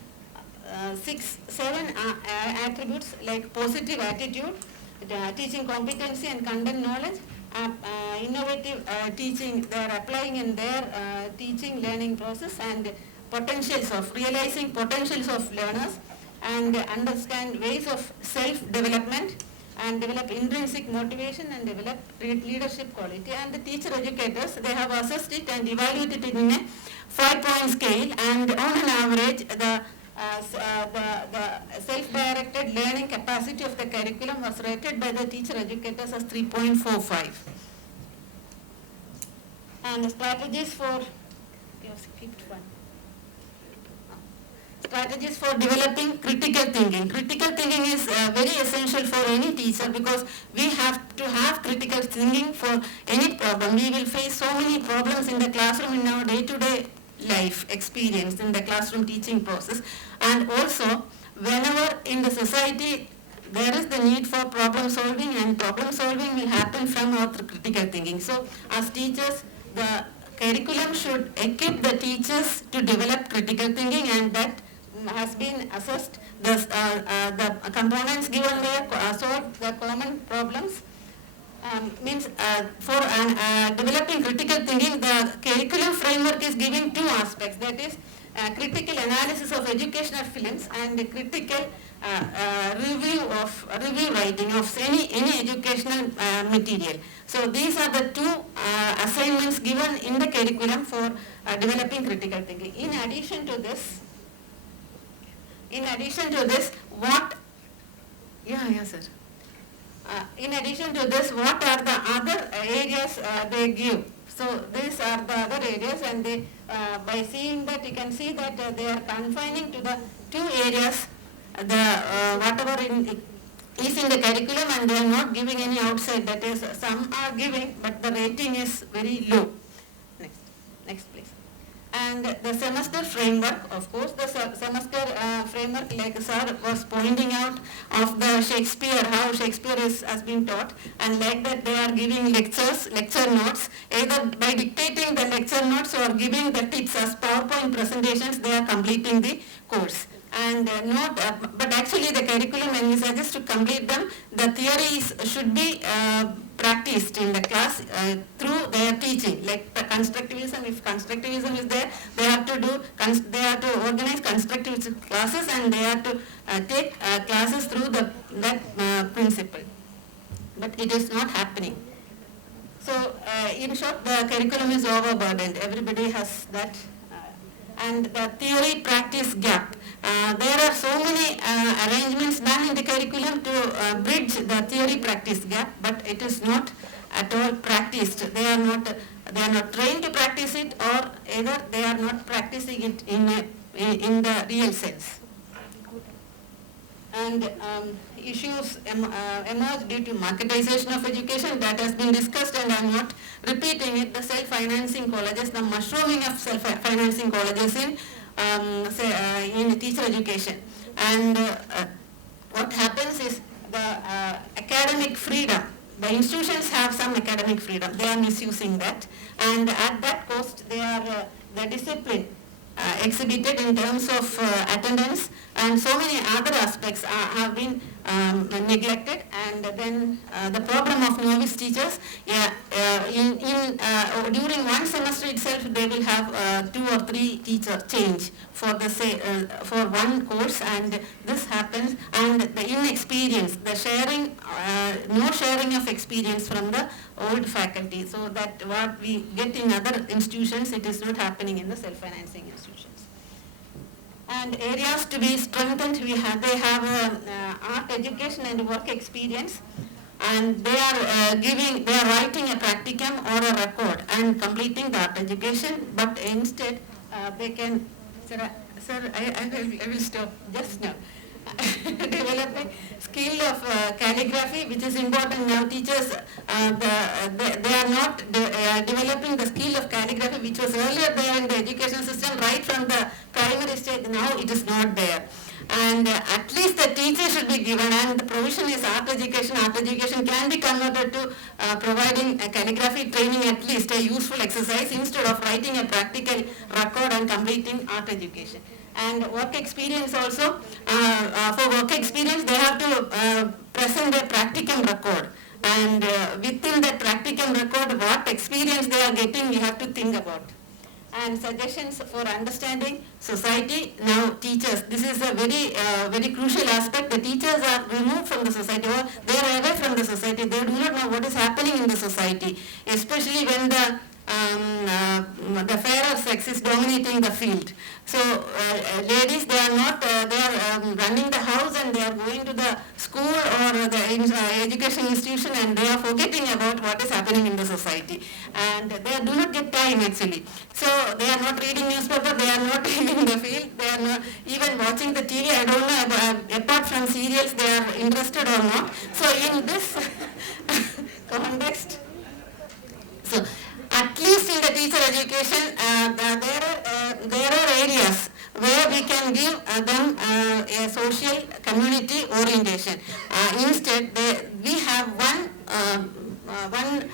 6-7 attributes, like positive attitude, teaching competency and content knowledge, innovative teaching they are applying in their teaching learning process, and realizing potentials of learners, and understand ways of self-development, and develop intrinsic motivation, and develop leadership quality. And the teacher educators, they have assessed it and evaluated it in a 5-point scale, and on an average the self-directed learning capacity of the curriculum was rated by the teacher educators as 3.45. And the strategies for, you have skipped one. Strategies for developing critical thinking. Critical thinking is very essential for any teacher, because we have to have critical thinking for any problem. We will face so many problems in the classroom in our day-to-day life experience in the classroom teaching process, and also whenever in the society there is the need for problem solving, and problem solving will happen from our critical thinking. So as teachers, the curriculum should equip the teachers to develop critical thinking, and that has been assessed. The components given there solve the common problems. Means for developing critical thinking, the curriculum framework is giving two aspects, that is critical analysis of educational films and critical review writing of any educational material. So these are the two assignments given in the curriculum for developing critical thinking. In addition to this, what? Yeah, sir. In addition to this, what are the other areas they give? So these are the other areas, and they, by seeing that, you can see that they are confining to the two areas, the whatever is in the curriculum, and they are not giving any outside. That is, some are giving, but the rating is very low. Next please. And the semester framework, of course, the semester framework, like sir was pointing out, of the Shakespeare, how Shakespeare has been taught, and like that they are giving lecture notes, either by dictating the lecture notes or giving the tips as PowerPoint presentations, they are completing the course. And but actually the curriculum envisages to complete them, the theories should be practiced in the class through their teaching, like the constructivism. If constructivism is there, they have to organize constructivist classes, and they have to take classes through that principle. But it is not happening. So in short, the curriculum is overburdened. Everybody has that. And the theory practice gap. There are so many arrangements done in the curriculum to bridge the theory practice gap, but it is not at all practiced. They are not trained to practice it, or either they are not practicing it in the real sense. And issues emerge due to marketization of education, that has been discussed, and I am not repeating it. The self-financing colleges, the mushrooming of self-financing colleges in teacher education. And what happens is the academic freedom. The institutions have some academic freedom. They are misusing that, and at that cost, they are the discipline exhibited in terms of attendance, and so many other aspects have been neglected. And then the problem of novice teachers, during one semester itself they will have 2 or 3 teacher change for for one course, and this happens. And the inexperience, the sharing, no sharing of experience from the old faculty, so that what we get in other institutions, it is not happening in the self-financing institutions. And areas to be strengthened, they have art education and work experience, and they are writing a practicum or a record and completing the art education, but instead they can, sir, I will stop just now. Developing skill of calligraphy, which is important now. Teachers, they are not developing the skill of calligraphy, which was earlier there in the education system, right from the primary stage. Now it is not there. And at least the teacher should be given, and the provision is art education. Art education can be converted to providing a calligraphy training, at least a useful exercise, instead of writing a practical record and completing art education. And work experience also, for work experience they have to present a practicum record, and within that practicum record what experience they are getting, we have to think about. And suggestions for understanding society. Now teachers, this is a very crucial aspect. The teachers are removed from the society, or they are away from the society. They do not know what is happening in the society, especially when the fairer sex is dominating the field. So ladies, they are not, they are running the house, and they are going to the school or the education institution, and they are forgetting about what is happening in the society. And they do not get time actually. So they are not reading newspaper, they are not in the field, they are not even watching the TV. I don't know, apart from serials, they are interested or not. So in this context, so at least in the teacher education, there are areas where we can give them a social community orientation. one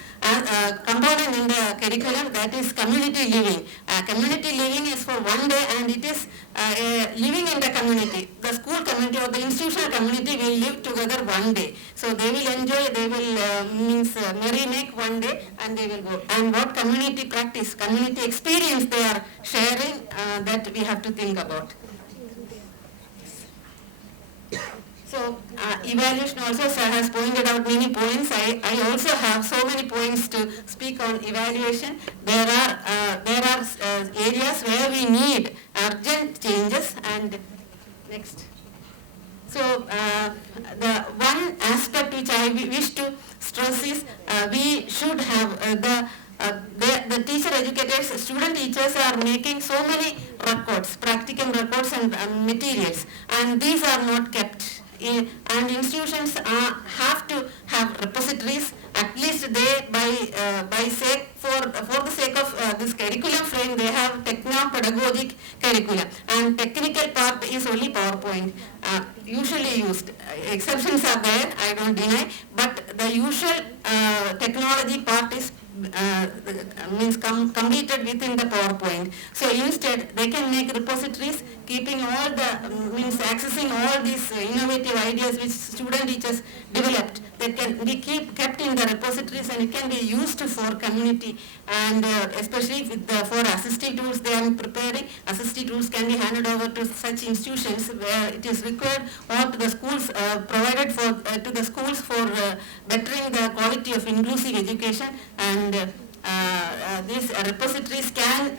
component in the curriculum, that is community living. Community living is for one day, and it is living in the community. The school community or the institutional community will live together one day. So they will enjoy, they will merry make one day, and they will go. And what community practice, community experience they are sharing, that we have to think about. So evaluation also, sir has pointed out many points. I also have so many points to speak on evaluation. There are areas where we need urgent changes. And next. So the one aspect which I wish to stress is we should have the teacher educators, student teachers are making so many records, practicum records and materials, and these are not kept. And institutions have to have repositories. At least they, for the sake of this curriculum frame, they have techno-pedagogic curriculum, and technical part is only PowerPoint usually used. Exceptions are there, I don't deny, but the usual technology part is completed within the PowerPoint. So instead, they can make repositories keeping all the, accessing all these innovative ideas which student teachers developed. They can be kept in the repositories, and it can be used for community, and especially for assistive tools they are preparing. Assistive tools can be handed over to such institutions where it is required, or to the schools, provided to the schools for bettering the quality of inclusive education. And these repositories can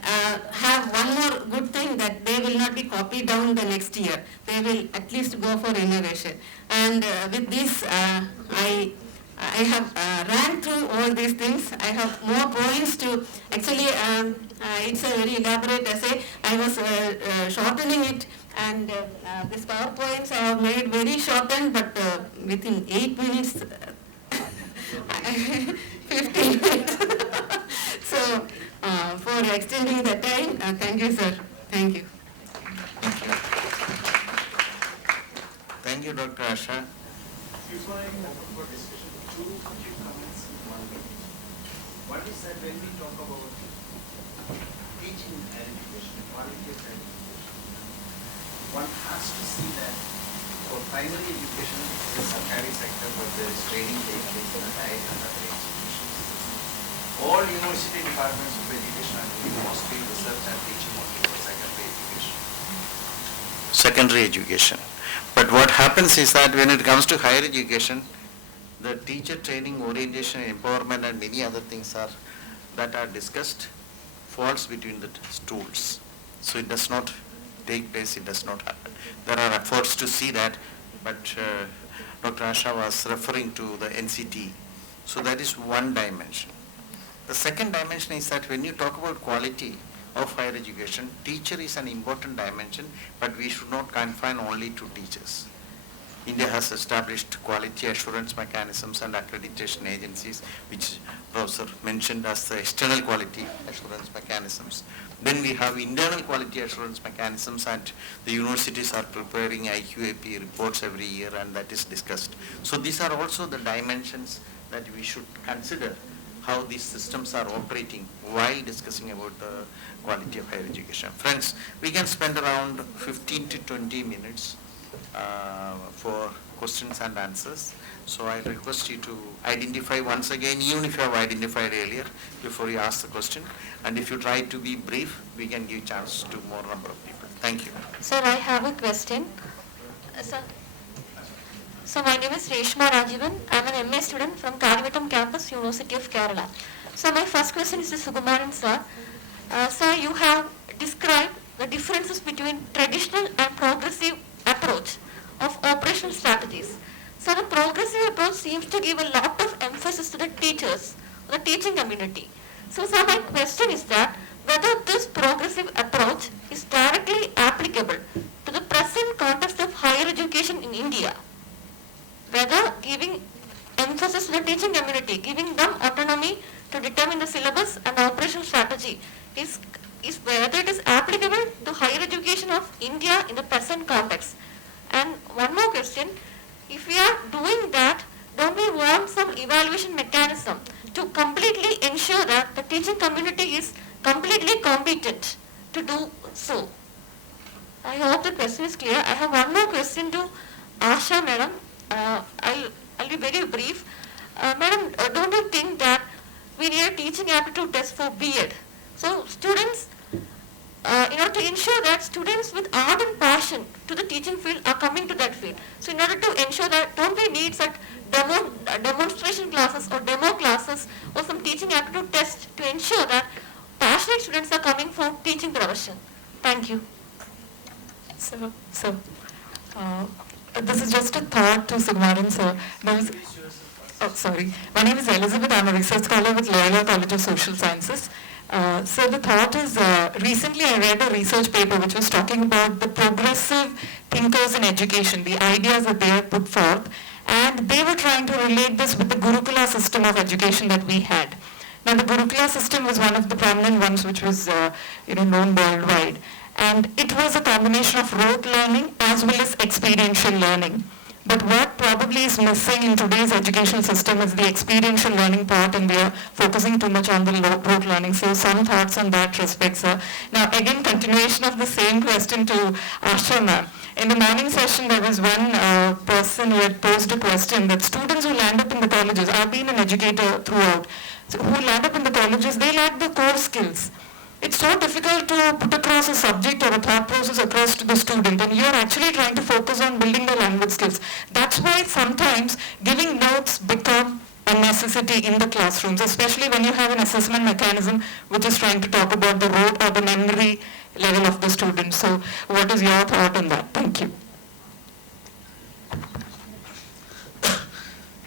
have one more good thing, that they will not be copied down the next year. They will at least go for innovation. And with this, I have ran through all these things. I have more points to, actually it's a very elaborate essay. I was shortening it, and these PowerPoints I have made very shortened, but within 8 minutes, 15 minutes. So for extending the time, thank you, sir. Thank you. Thank you, Dr. Asha. Before I open for discussion, two quick comments in 1 minute. One is that when we talk about teaching and education, quality of education, one has to see that for primary education, the Sarkari sector, but there is training taking place in the higher and other institutions. All university departments of education are doing mostly research and teaching only for secondary education. Secondary education. But what happens is that when it comes to higher education, the teacher training, orientation, empowerment, and many other things that are discussed falls between the stools. So it does not take place, it does not happen. There are efforts to see that, but Dr. Asha was referring to the NCT. So that is one dimension. The second dimension is that when you talk about quality of higher education, teacher is an important dimension, but we should not confine only to teachers. India has established quality assurance mechanisms and accreditation agencies, which Professor mentioned as the external quality assurance mechanisms. Then we have internal quality assurance mechanisms, and the universities are preparing IQAP reports every year, and that is discussed. So these are also the dimensions that we should consider, how these systems are operating while discussing about the quality of higher education. Friends, we can spend around 15 to 20 minutes for questions and answers. So I request you to identify once again, even if you have identified earlier, before you ask the question. And if you try to be brief, we can give chance to more number of people. Thank you. Sir, I have a question. Sir. So my name is Reshma Rajivan. I'm an MA student from Karivatam campus, University of Kerala. So my first question is to Sukumaran sir. Sir, you have described the differences between traditional and progressive approach of operational strategies. So the progressive approach seems to give a lot of emphasis to the teachers, the teaching community. So sir, my question is that whether this progressive approach is directly applicable to the present context of higher education in India, whether giving emphasis to the teaching community, giving them autonomy to determine the syllabus and operational strategy, is whether it is applicable to higher education of India in the present context. And one more question, if we are doing that, don't we want some evaluation mechanism ensure that the teaching community is completely competent to do so. I hope the question is clear. I have one more question to Asha madam. I'll be very brief. Madam, don't you think that we need a teaching aptitude test for B.Ed? So students, in order to ensure that students with ardent passion to the teaching field are coming to that field. So in order to ensure that, don't we need such demonstration classes or demo classes or some teaching aptitude test to ensure that passionate students are coming for teaching profession? Thank you. So, this is just a thought to Sukumaran sir. My name is Elizabeth. I'm a research scholar with Loyola College of Social Sciences. So the thought is, recently I read a research paper which was talking about the progressive thinkers in education, the ideas that they have put forth, and they were trying to relate this with the Gurukula system of education that we had. Now the Gurukula system was one of the prominent ones which was known worldwide. And it was a combination of rote learning as well as experiential learning. But what probably is missing in today's education system is the experiential learning part, and we are focusing too much on the rote learning. So some thoughts on that respect, sir. Now again, continuation of the same question to Asha ma'am. In the morning session, there was one person who had posed a question that students who land up in the colleges, I've been an educator throughout, so who land up in the colleges, they lack the core skills. It's so difficult to put across a subject or a thought process across to the student, and you're actually trying to focus on building the language skills. That's why sometimes giving notes become a necessity in the classrooms, especially when you have an assessment mechanism which is trying to talk about the rote or the memory level of the student. So what is your thought on that? Thank you.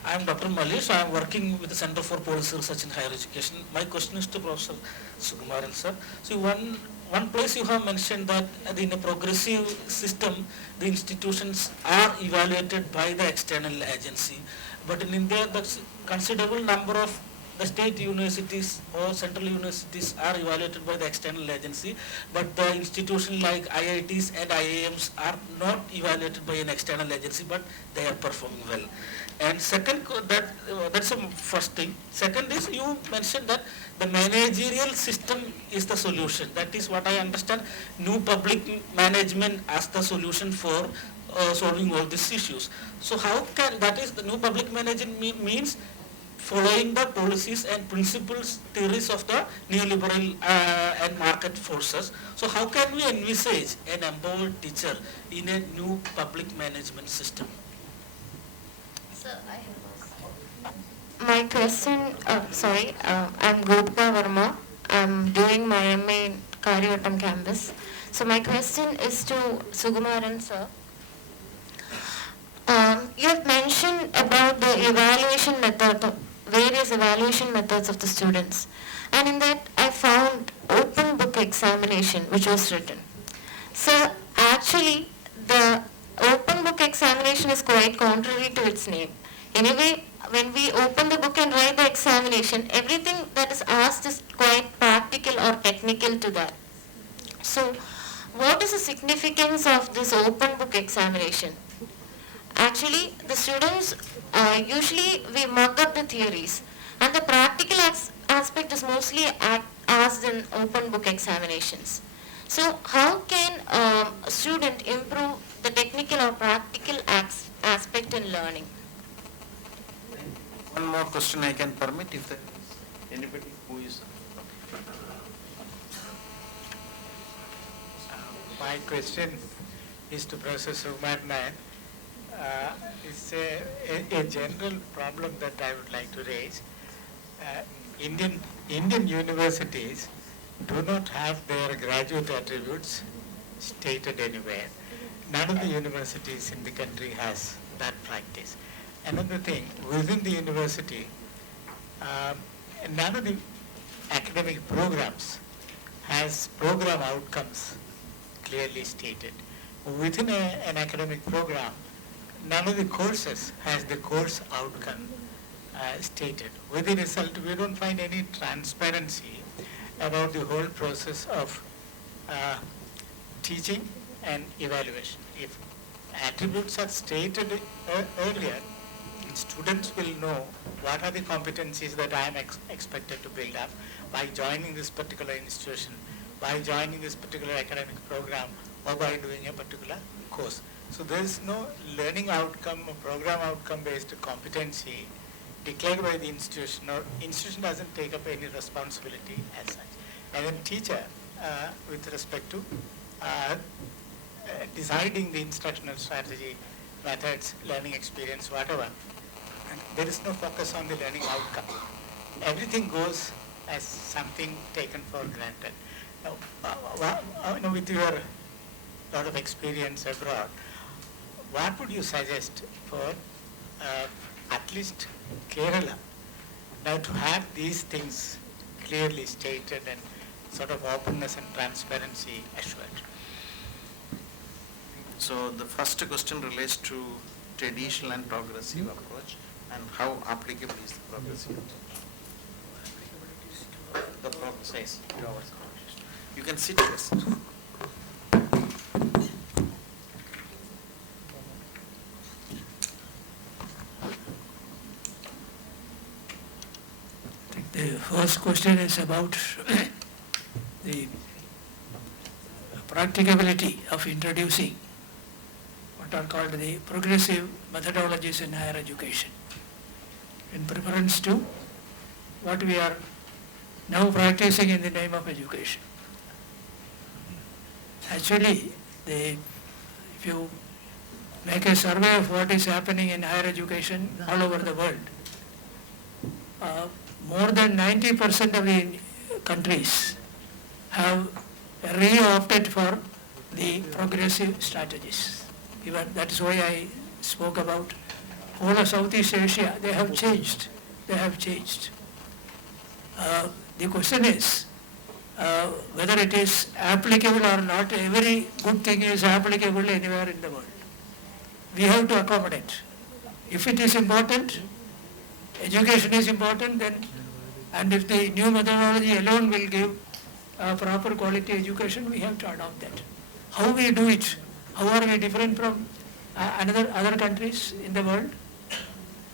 I am Dr. Malish. I am working with the Center for Policy Research in Higher Education. My question is to Professor Sukumaran sir. So one place you have mentioned that in a progressive system, the institutions are evaluated by the external agency. But in India, the considerable number of the state universities or central universities are evaluated by the external agency, but the institutions like IITs and IIMs are not evaluated by an external agency, but they are performing well. And second, that's the first thing. Second is, you mentioned that the managerial system is the solution. That is what I understand, new public management as the solution for solving all these issues. So how can, that is the new public management means following the policies and principles, theories of the neoliberal and market forces. So how can we envisage an empowered teacher in a new public management system? My question, I'm Gopika Verma. I'm doing my MA in Karyavattam campus. So my question is to Sukumaran sir. You have mentioned about the evaluation method, the various evaluation methods of the students. And in that I found open book examination which was written. So actually the open book examination is quite contrary to its name. Anyway, when we open the book and write the examination, everything that is asked is quite practical or technical to that. So, what is the significance of this open book examination? Actually, the students, usually we mug up the theories, and the practical aspect is mostly asked in open book examinations. So, how can a student improve the technical or practical aspect in learning? One more question I can permit if there is anybody who is. My question is to Professor Sukumaran Nair. It's a general problem that I would like to raise. Indian universities do not have their graduate attributes stated anywhere. None of the universities in the country has that practice. Another thing, within the university, none of the academic programs has program outcomes clearly stated. Within an academic program, none of the courses has the course outcome stated. With the result, we don't find any transparency about the whole process of teaching and evaluation. If attributes are stated earlier, students will know what are the competencies that I am expected to build up by joining this particular institution, by joining this particular academic program, or by doing a particular course. So there is no learning outcome or program outcome based competency declared by the institution, or institution doesn't take up any responsibility as such. And then teacher, with respect to deciding the instructional strategy, methods, learning experience, whatever, and there is no focus on the learning outcome. Everything goes as something taken for granted. Now, with your lot of experience abroad, what would you suggest for at least Kerala now to have these things clearly stated and sort of openness and transparency assured? So the first question relates to traditional and progressive approach, and how applicable is the progressive approach? The process. You can sit first. The first question is about the practicability of introducing what are called the progressive methodologies in higher education in preference to what we are now practicing in the name of education. Actually, if you make a survey of what is happening in higher education all over the world, more than 90% of the countries have re-opted for the progressive strategies. Even that is why I spoke about whole of Southeast Asia. They have changed. They have changed. The question is whether it is applicable or not. Every good thing is applicable anywhere in the world. We have to accommodate. If it is important, education is important, then, and if the new methodology alone will give proper quality education, we have to adopt that. How we do it? How are we different from other countries in the world?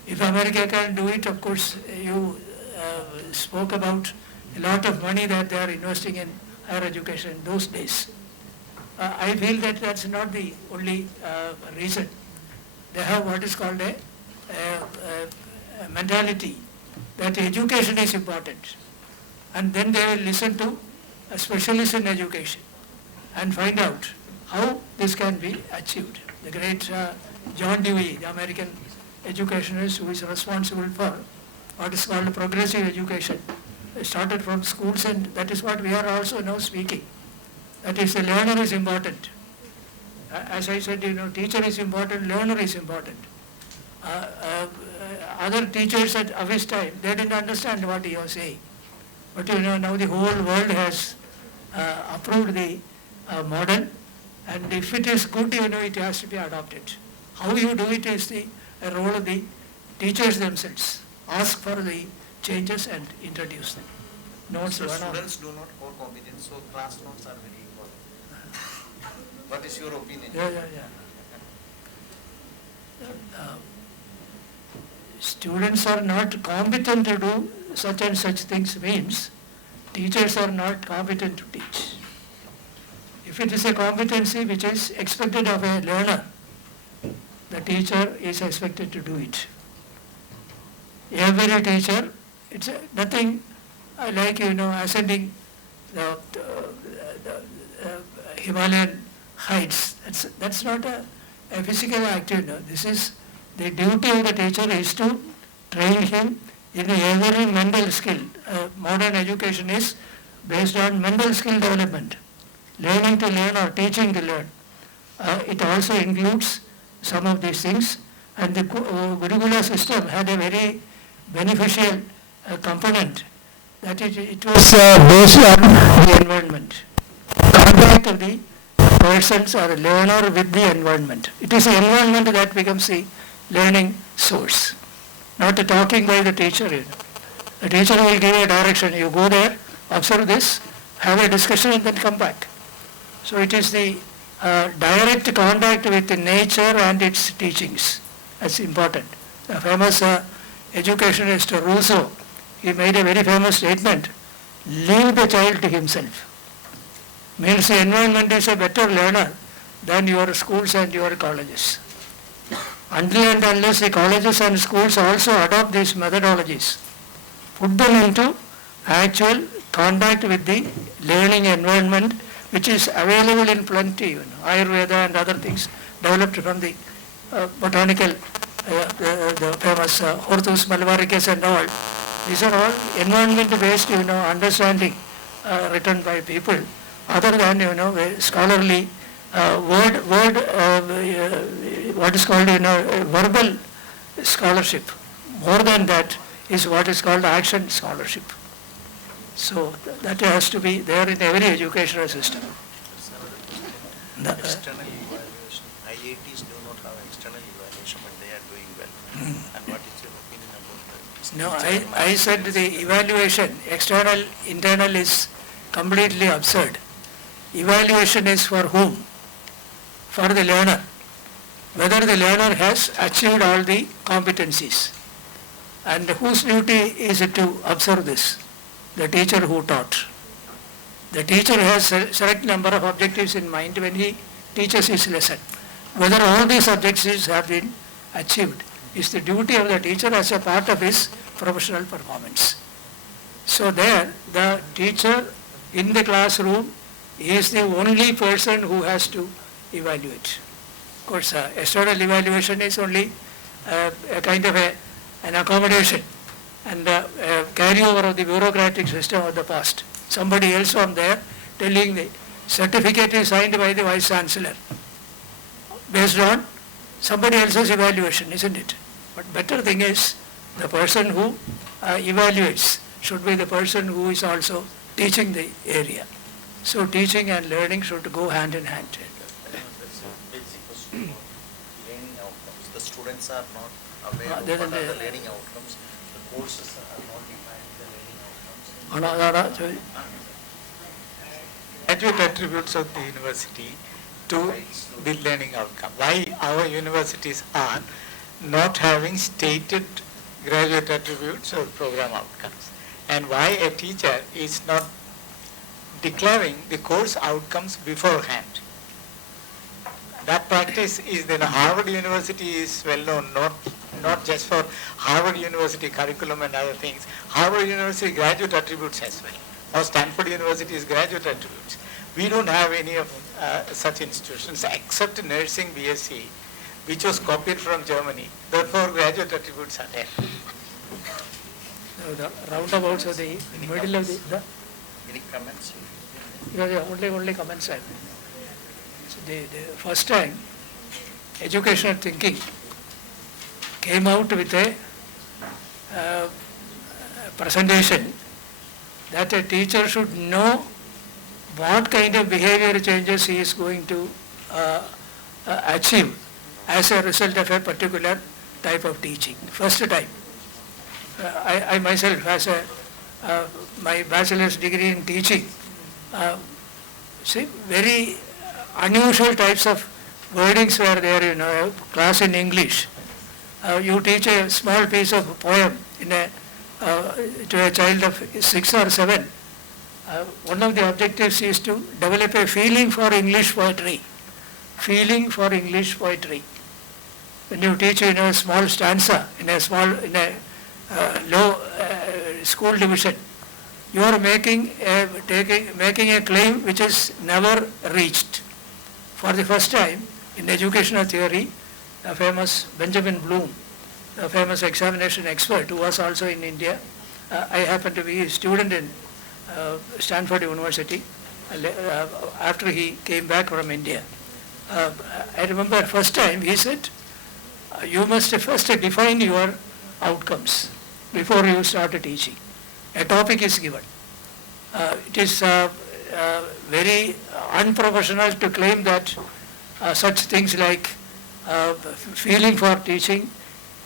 If America can do it, of course, you spoke about a lot of money that they are investing in higher education in those days. I feel that that's not the only reason. They have what is called a mentality that education is important, and then they will listen to a specialist in education and find out how this can be achieved. The great John Dewey, the American educationist who is responsible for what is called progressive education, started from schools, and that is what we are also now speaking. That is, the learner is important. As I said, teacher is important, learner is important. Other teachers at his time, they didn't understand what he was saying. But now the whole world has approved the model, and if it is good, it has to be adopted. How you do it is the role of the teachers themselves. Ask for the changes and introduce them. Notes So students do not hold competence, so class notes are very important. What is your opinion? Yeah. Students are not competent to do such and such things means teachers are not competent to teach. If it is a competency which is expected of a learner, the teacher is expected to do it. Every teacher, it's nothing like ascending the Himalayan heights. That's not a physical activity. This is the duty of the teacher is to train him in every mental skill. Modern education is based on mental skill development, learning to learn or teaching to learn. It also includes some of these things, and the Gurukula system had a very beneficial component, that it was based on the environment, contact of the persons or learner with the environment. It is the environment that becomes the learning source, not the talking by the teacher. The teacher will give a direction, you go there, observe this, have a discussion and then come back. So it is the direct contact with the nature and its teachings. That's important. The famous educationist Rousseau, he made a very famous statement, leave the child to himself. Means the environment is a better learner than your schools and your colleges. Until and unless the colleges and schools also adopt these methodologies, put them into actual contact with the learning environment which is available in plenty, Ayurveda and other things developed from the botanical, the famous Hortus Malabaricus and all. These are all environment-based, understanding written by people, other than, scholarly what is called, verbal scholarship. More than that is what is called action scholarship. So that has to be there in every educational system. External evaluation. IITs do not have external evaluation, but they are doing well. And what is your opinion about that? No, I said the evaluation, external, internal is completely absurd. Evaluation is for whom? For the learner. Whether the learner has achieved all the competencies. And whose duty is it to observe this? The teacher who taught. The teacher has a select number of objectives in mind when he teaches his lesson. Whether all these objectives have been achieved is the duty of the teacher as a part of his professional performance. So there, the teacher in the classroom is the only person who has to evaluate. Of course, external evaluation is only a kind of an accommodation and carryover of the bureaucratic system of the past. Somebody else from there telling the certificate is signed by the Vice-Chancellor based on somebody else's evaluation, isn't it? But better thing is the person who evaluates should be the person who is also teaching the area. So teaching and learning should go hand in hand. That's a basic question about learning outcomes. The students are not aware of what are the learning outcomes. The courses are not defining the learning outcomes. Graduate attributes of the university to the learning outcome. Why our universities are not having stated graduate attributes or program outcomes, and why a teacher is not declaring the course outcomes beforehand. That practice is then Harvard University is well known, not just for Harvard University curriculum and other things. Harvard University graduate attributes as well. Or Stanford University's graduate attributes. We don't have any of such institutions except nursing BSc, which was copied from Germany. Therefore, graduate attributes are there. The roundabouts of the middle of the Any comments? only comments I have. So the first time educational thinking came out with a presentation that a teacher should know what kind of behavior changes he is going to achieve as a result of a particular type of teaching. First time. I myself has my bachelor's degree in teaching. Very unusual types of wordings were there, a class in English. You teach a small piece of poem to a child of 6 or 7. One of the objectives is to develop a feeling for English poetry. Feeling for English poetry. When you teach a small stanza in a low school division, you are making a claim which is never reached. For the first time in educational theory, the famous Benjamin Bloom, the famous examination expert who was also in India, I happened to be a student in Stanford University after he came back from India. I remember first time he said, you must first define your outcomes before you start teaching. A topic is given. It is very unprofessional to claim that such things like feeling for teaching,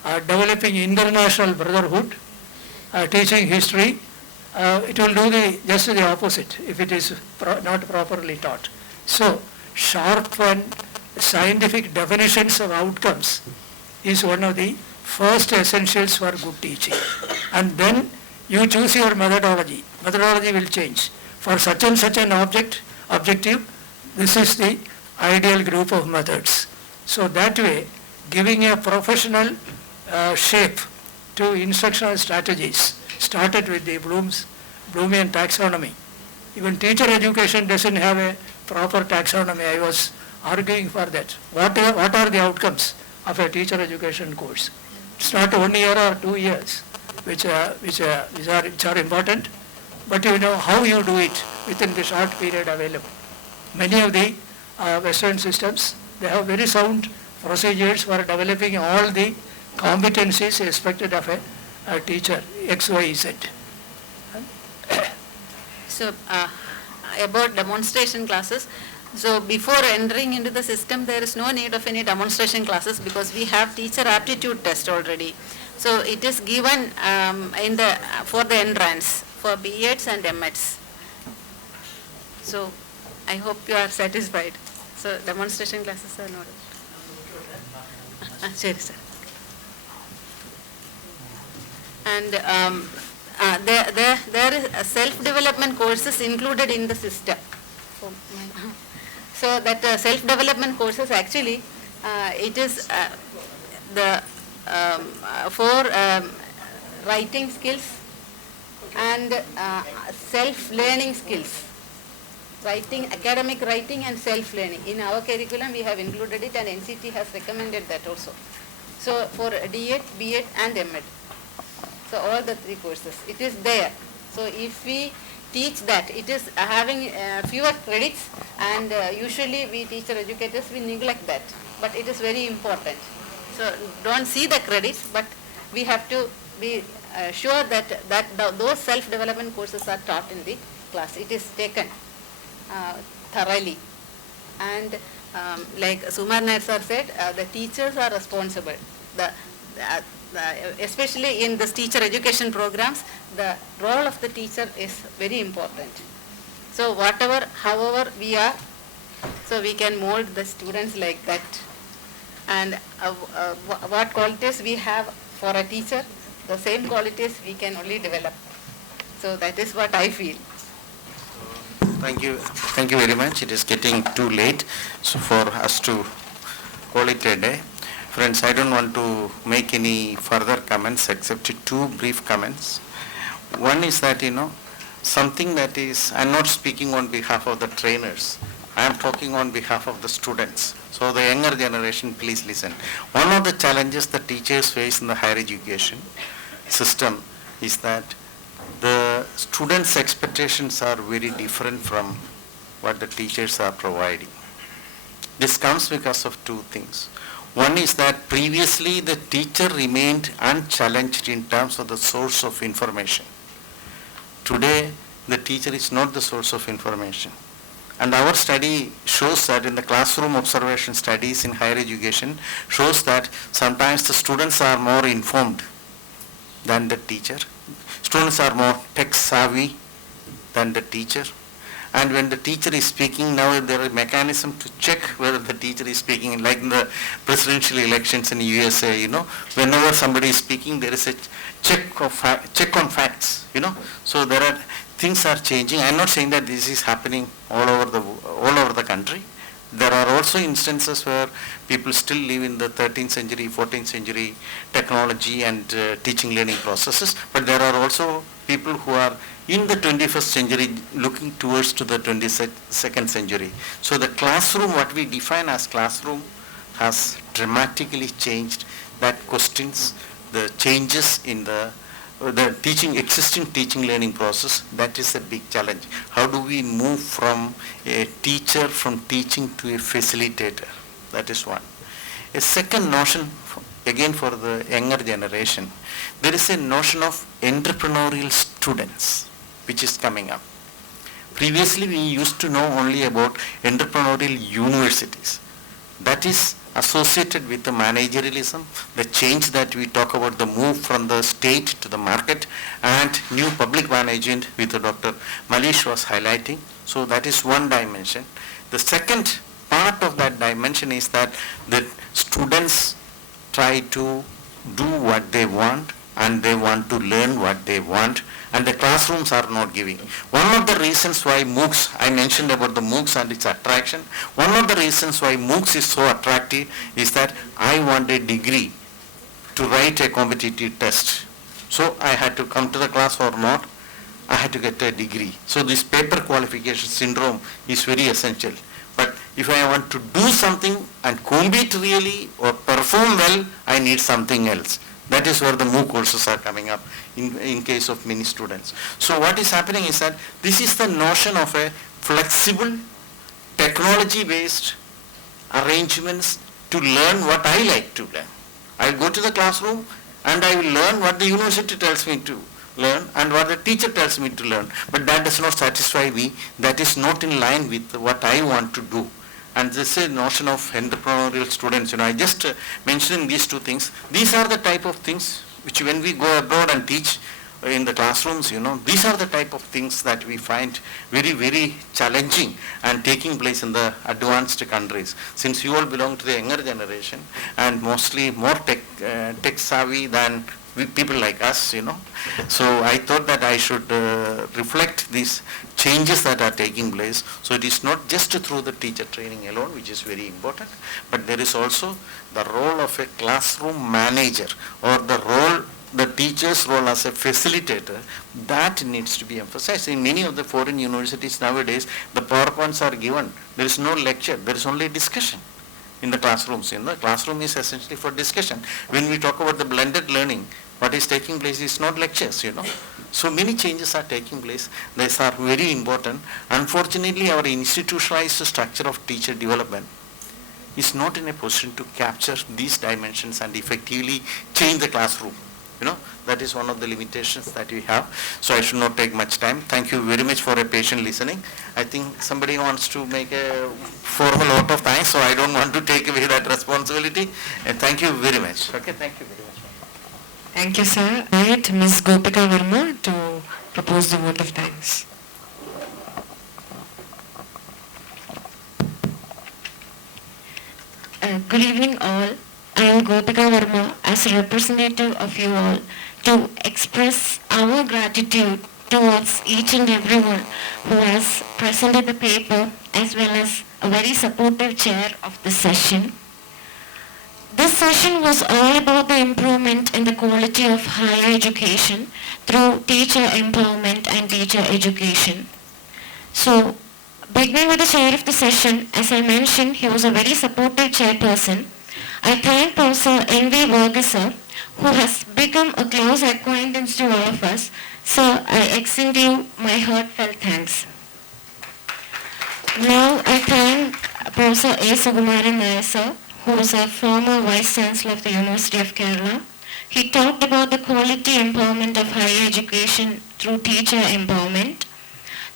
developing international brotherhood, teaching history, it will do just the opposite if it is not properly taught. So, sharp and scientific definitions of outcomes is one of the first essentials for good teaching. And then you choose your methodology. Methodology will change. For such and such an objective, this is the ideal group of methods. So that way, giving a professional shape to instructional strategies started with the Bloomian taxonomy. Even teacher education doesn't have a proper taxonomy. I was arguing for that. What are the outcomes of a teacher education course? It's not 1 year or 2 years which are important, but you know how you do it within the short period available. Many of the Western systems, they have very sound procedures for developing all the competencies expected of a teacher, X, Y, Z. So about demonstration classes, so before entering into the system, there is no need of any demonstration classes because we have teacher aptitude test already. So it is given for the entrance for B.Eds and M.Eds. So I hope you are satisfied. So demonstration classes are not. Sure, sir. And there is self-development courses included in the system. So that self-development courses actually, it is for writing skills and self-learning skills. Academic writing and self-learning. In our curriculum we have included it and NCT has recommended that also. So for D.Ed, B.Ed and M.Ed. So all the 3 courses, it is there. So if we teach that, it is having fewer credits and usually we teacher educators, we neglect that. But it is very important. So don't see the credits, but we have to be sure that those self-development courses are taught in the class. It is taken thoroughly. And like Sukumaran Nair sir said, the teachers are responsible. Especially in this teacher education programs, the role of the teacher is very important. So however we are, so we can mold the students like that. And what qualities we have for a teacher, the same qualities we can only develop. So that is what I feel. Thank you very much. It is getting too late so for us to call it a day. Friends, I don't want to make any further comments except 2 brief comments. One is that, something that is, I'm not speaking on behalf of the trainers, I am talking on behalf of the students. So the younger generation, please listen. One of the challenges the teachers face in the higher education system is that the students' expectations are very different from what the teachers are providing. This comes because of 2 things. One is that previously the teacher remained unchallenged in terms of the source of information. Today, the teacher is not the source of information. And our study shows that in the classroom observation studies in higher education shows that sometimes the students are more informed than the teacher. Students are more tech savvy than the teacher. And when the teacher is speaking, now there is a mechanism to check whether the teacher is speaking, like in the presidential elections in USA, whenever somebody is speaking, there is a check on facts, So things are changing. I'm not saying that this is happening all over the country. There are also instances where people still live in the 13th century, 14th century technology and teaching learning processes, but there are also people who are in the 21st century looking towards to the 22nd century. So the classroom, what we define as classroom, has dramatically changed. That questions the changes in the existing teaching learning process. That is a big challenge. How do we move from a teacher from teaching to a facilitator? That is one. A second notion, again for the younger generation, there is a notion of entrepreneurial students which is coming up. Previously we used to know only about entrepreneurial universities. That is associated with the managerialism, the change that we talk about, the move from the state to the market, and new public management with Dr. Malish was highlighting. So that is one dimension. The second part of that dimension is that the students try to do what they want and they want to learn what they want, and the classrooms are not giving. One of the reasons why MOOCs, I mentioned about the MOOCs and its attraction, one of the reasons why MOOCs is so attractive is that I want a degree to write a competitive test. So I had to come to the class or not, I had to get a degree. So this paper qualification syndrome is very essential. But if I want to do something and compete really or perform well, I need something else. That is where the MOOC courses are coming up in case of many students. So what is happening is that this is the notion of a flexible, technology-based arrangements to learn what I like to learn. I go to the classroom and I will learn what the university tells me to learn and what the teacher tells me to learn. But that does not satisfy me. That is not in line with what I want to do. And this is a notion of entrepreneurial students. I just mentioning these two things. These are the type of things which when we go abroad and teach in the classrooms, these are the type of things that we find very, very challenging and taking place in the advanced countries. Since you all belong to the younger generation and mostly more tech savvy than people like us, So I thought that I should reflect these changes that are taking place. So it is not just through the teacher training alone, which is very important, but there is also the role of a classroom manager or the teacher's role as a facilitator. That needs to be emphasized. In many of the foreign universities nowadays, the PowerPoints are given. There is no lecture, there is only discussion in the classrooms. The classroom is essentially for discussion. When we talk about the blended learning, what is taking place is not lectures, So many changes are taking place. These are very important. Unfortunately, our institutionalized structure of teacher development is not in a position to capture these dimensions and effectively change the classroom. That is one of the limitations that we have. So I should not take much time. Thank you very much for a patient listening. I think somebody wants to make a formal vote of thanks, so I don't want to take away that responsibility. And thank you very much. Okay, thank you very much. Thank you, sir. I invite Ms. Gopika Verma to propose the vote of thanks. Good evening all. I am Gopika Verma as a representative of you all to express our gratitude towards each and everyone who has presented the paper as well as a very supportive chair of the session. This session was all about the improvement in the quality of higher education through teacher empowerment and teacher education. So, beginning with the chair of the session, as I mentioned, he was a very supportive chairperson. I thank Professor N.V. Varghese, sir, who has become a close acquaintance to all of us. Sir, I extend you my heartfelt thanks. Now I thank Professor A. Sukumaran Nair, sir, who was a former Vice-Chancellor of the University of Kerala. He talked about the quality empowerment of higher education through teacher empowerment.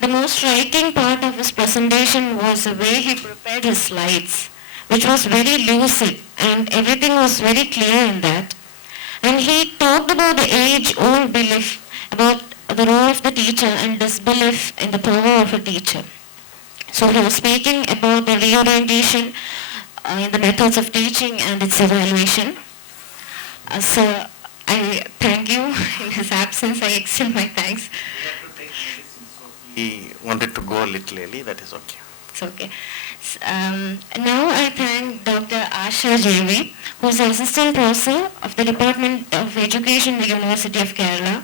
The most striking part of his presentation was the way he prepared his slides, which was very lucid and everything was very clear in that. And he talked about the age-old belief about the role of the teacher and disbelief in the power of a teacher. So he was speaking about the reorientation in the methods of teaching and its evaluation. So I thank you. In his absence, I extend my thanks. He wanted to go a little early, that is okay. It's okay. Now I thank Dr. Asha JV, who is Assistant Professor of the Department of Education in the University of Kerala.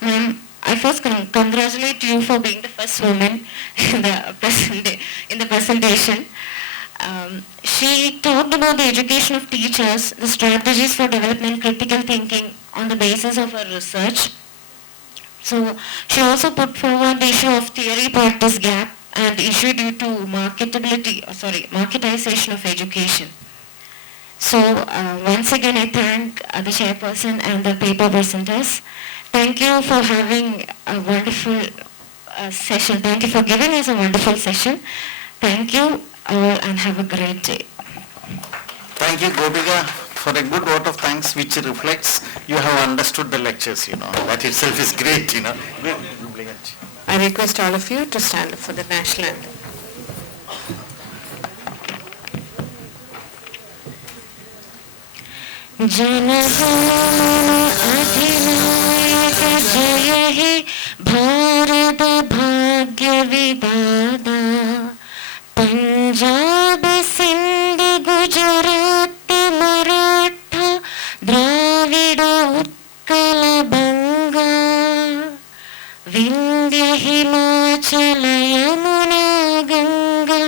Ma'am, I first congratulate you for being the first woman in the presentation. She talked about the education of teachers, the strategies for developing critical thinking on the basis of her research. So she also put forward the issue of theory-practice gap and issue due to marketization of education. So once again I thank the chairperson and the paper presenters. Thank you for having a wonderful session. Thank you for giving us a wonderful session. Thank you all and have a great day. Thank you, Gopika, for a good vote of thanks which reflects you have understood the lectures, That itself is great, Brilliant. I request all of you to stand up for the national anthem. Jana Gana Mana अधिनायक जय हे भारत भाग्य विधाता पंजाब सिंध गुजरात मराठा द्राविड उत्कल बंगा विंध्य हिमाचल यमुना गंगा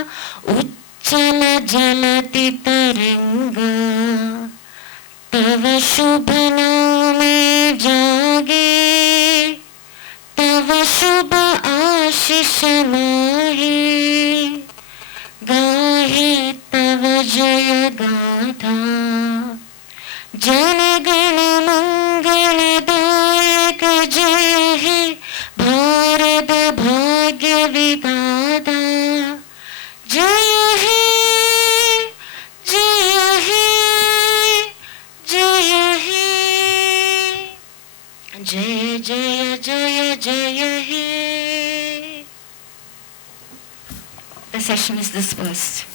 उच्चल जलति तरंगा तव शुभ नामे जागे तव शुभ आशीष माहे गाहे तव जय गाथा जनगण मंगलदायक जय हे भारत भाग्य विधाता जय हे जय हे जय हे जय जय जय जय हे. The session is dispersed.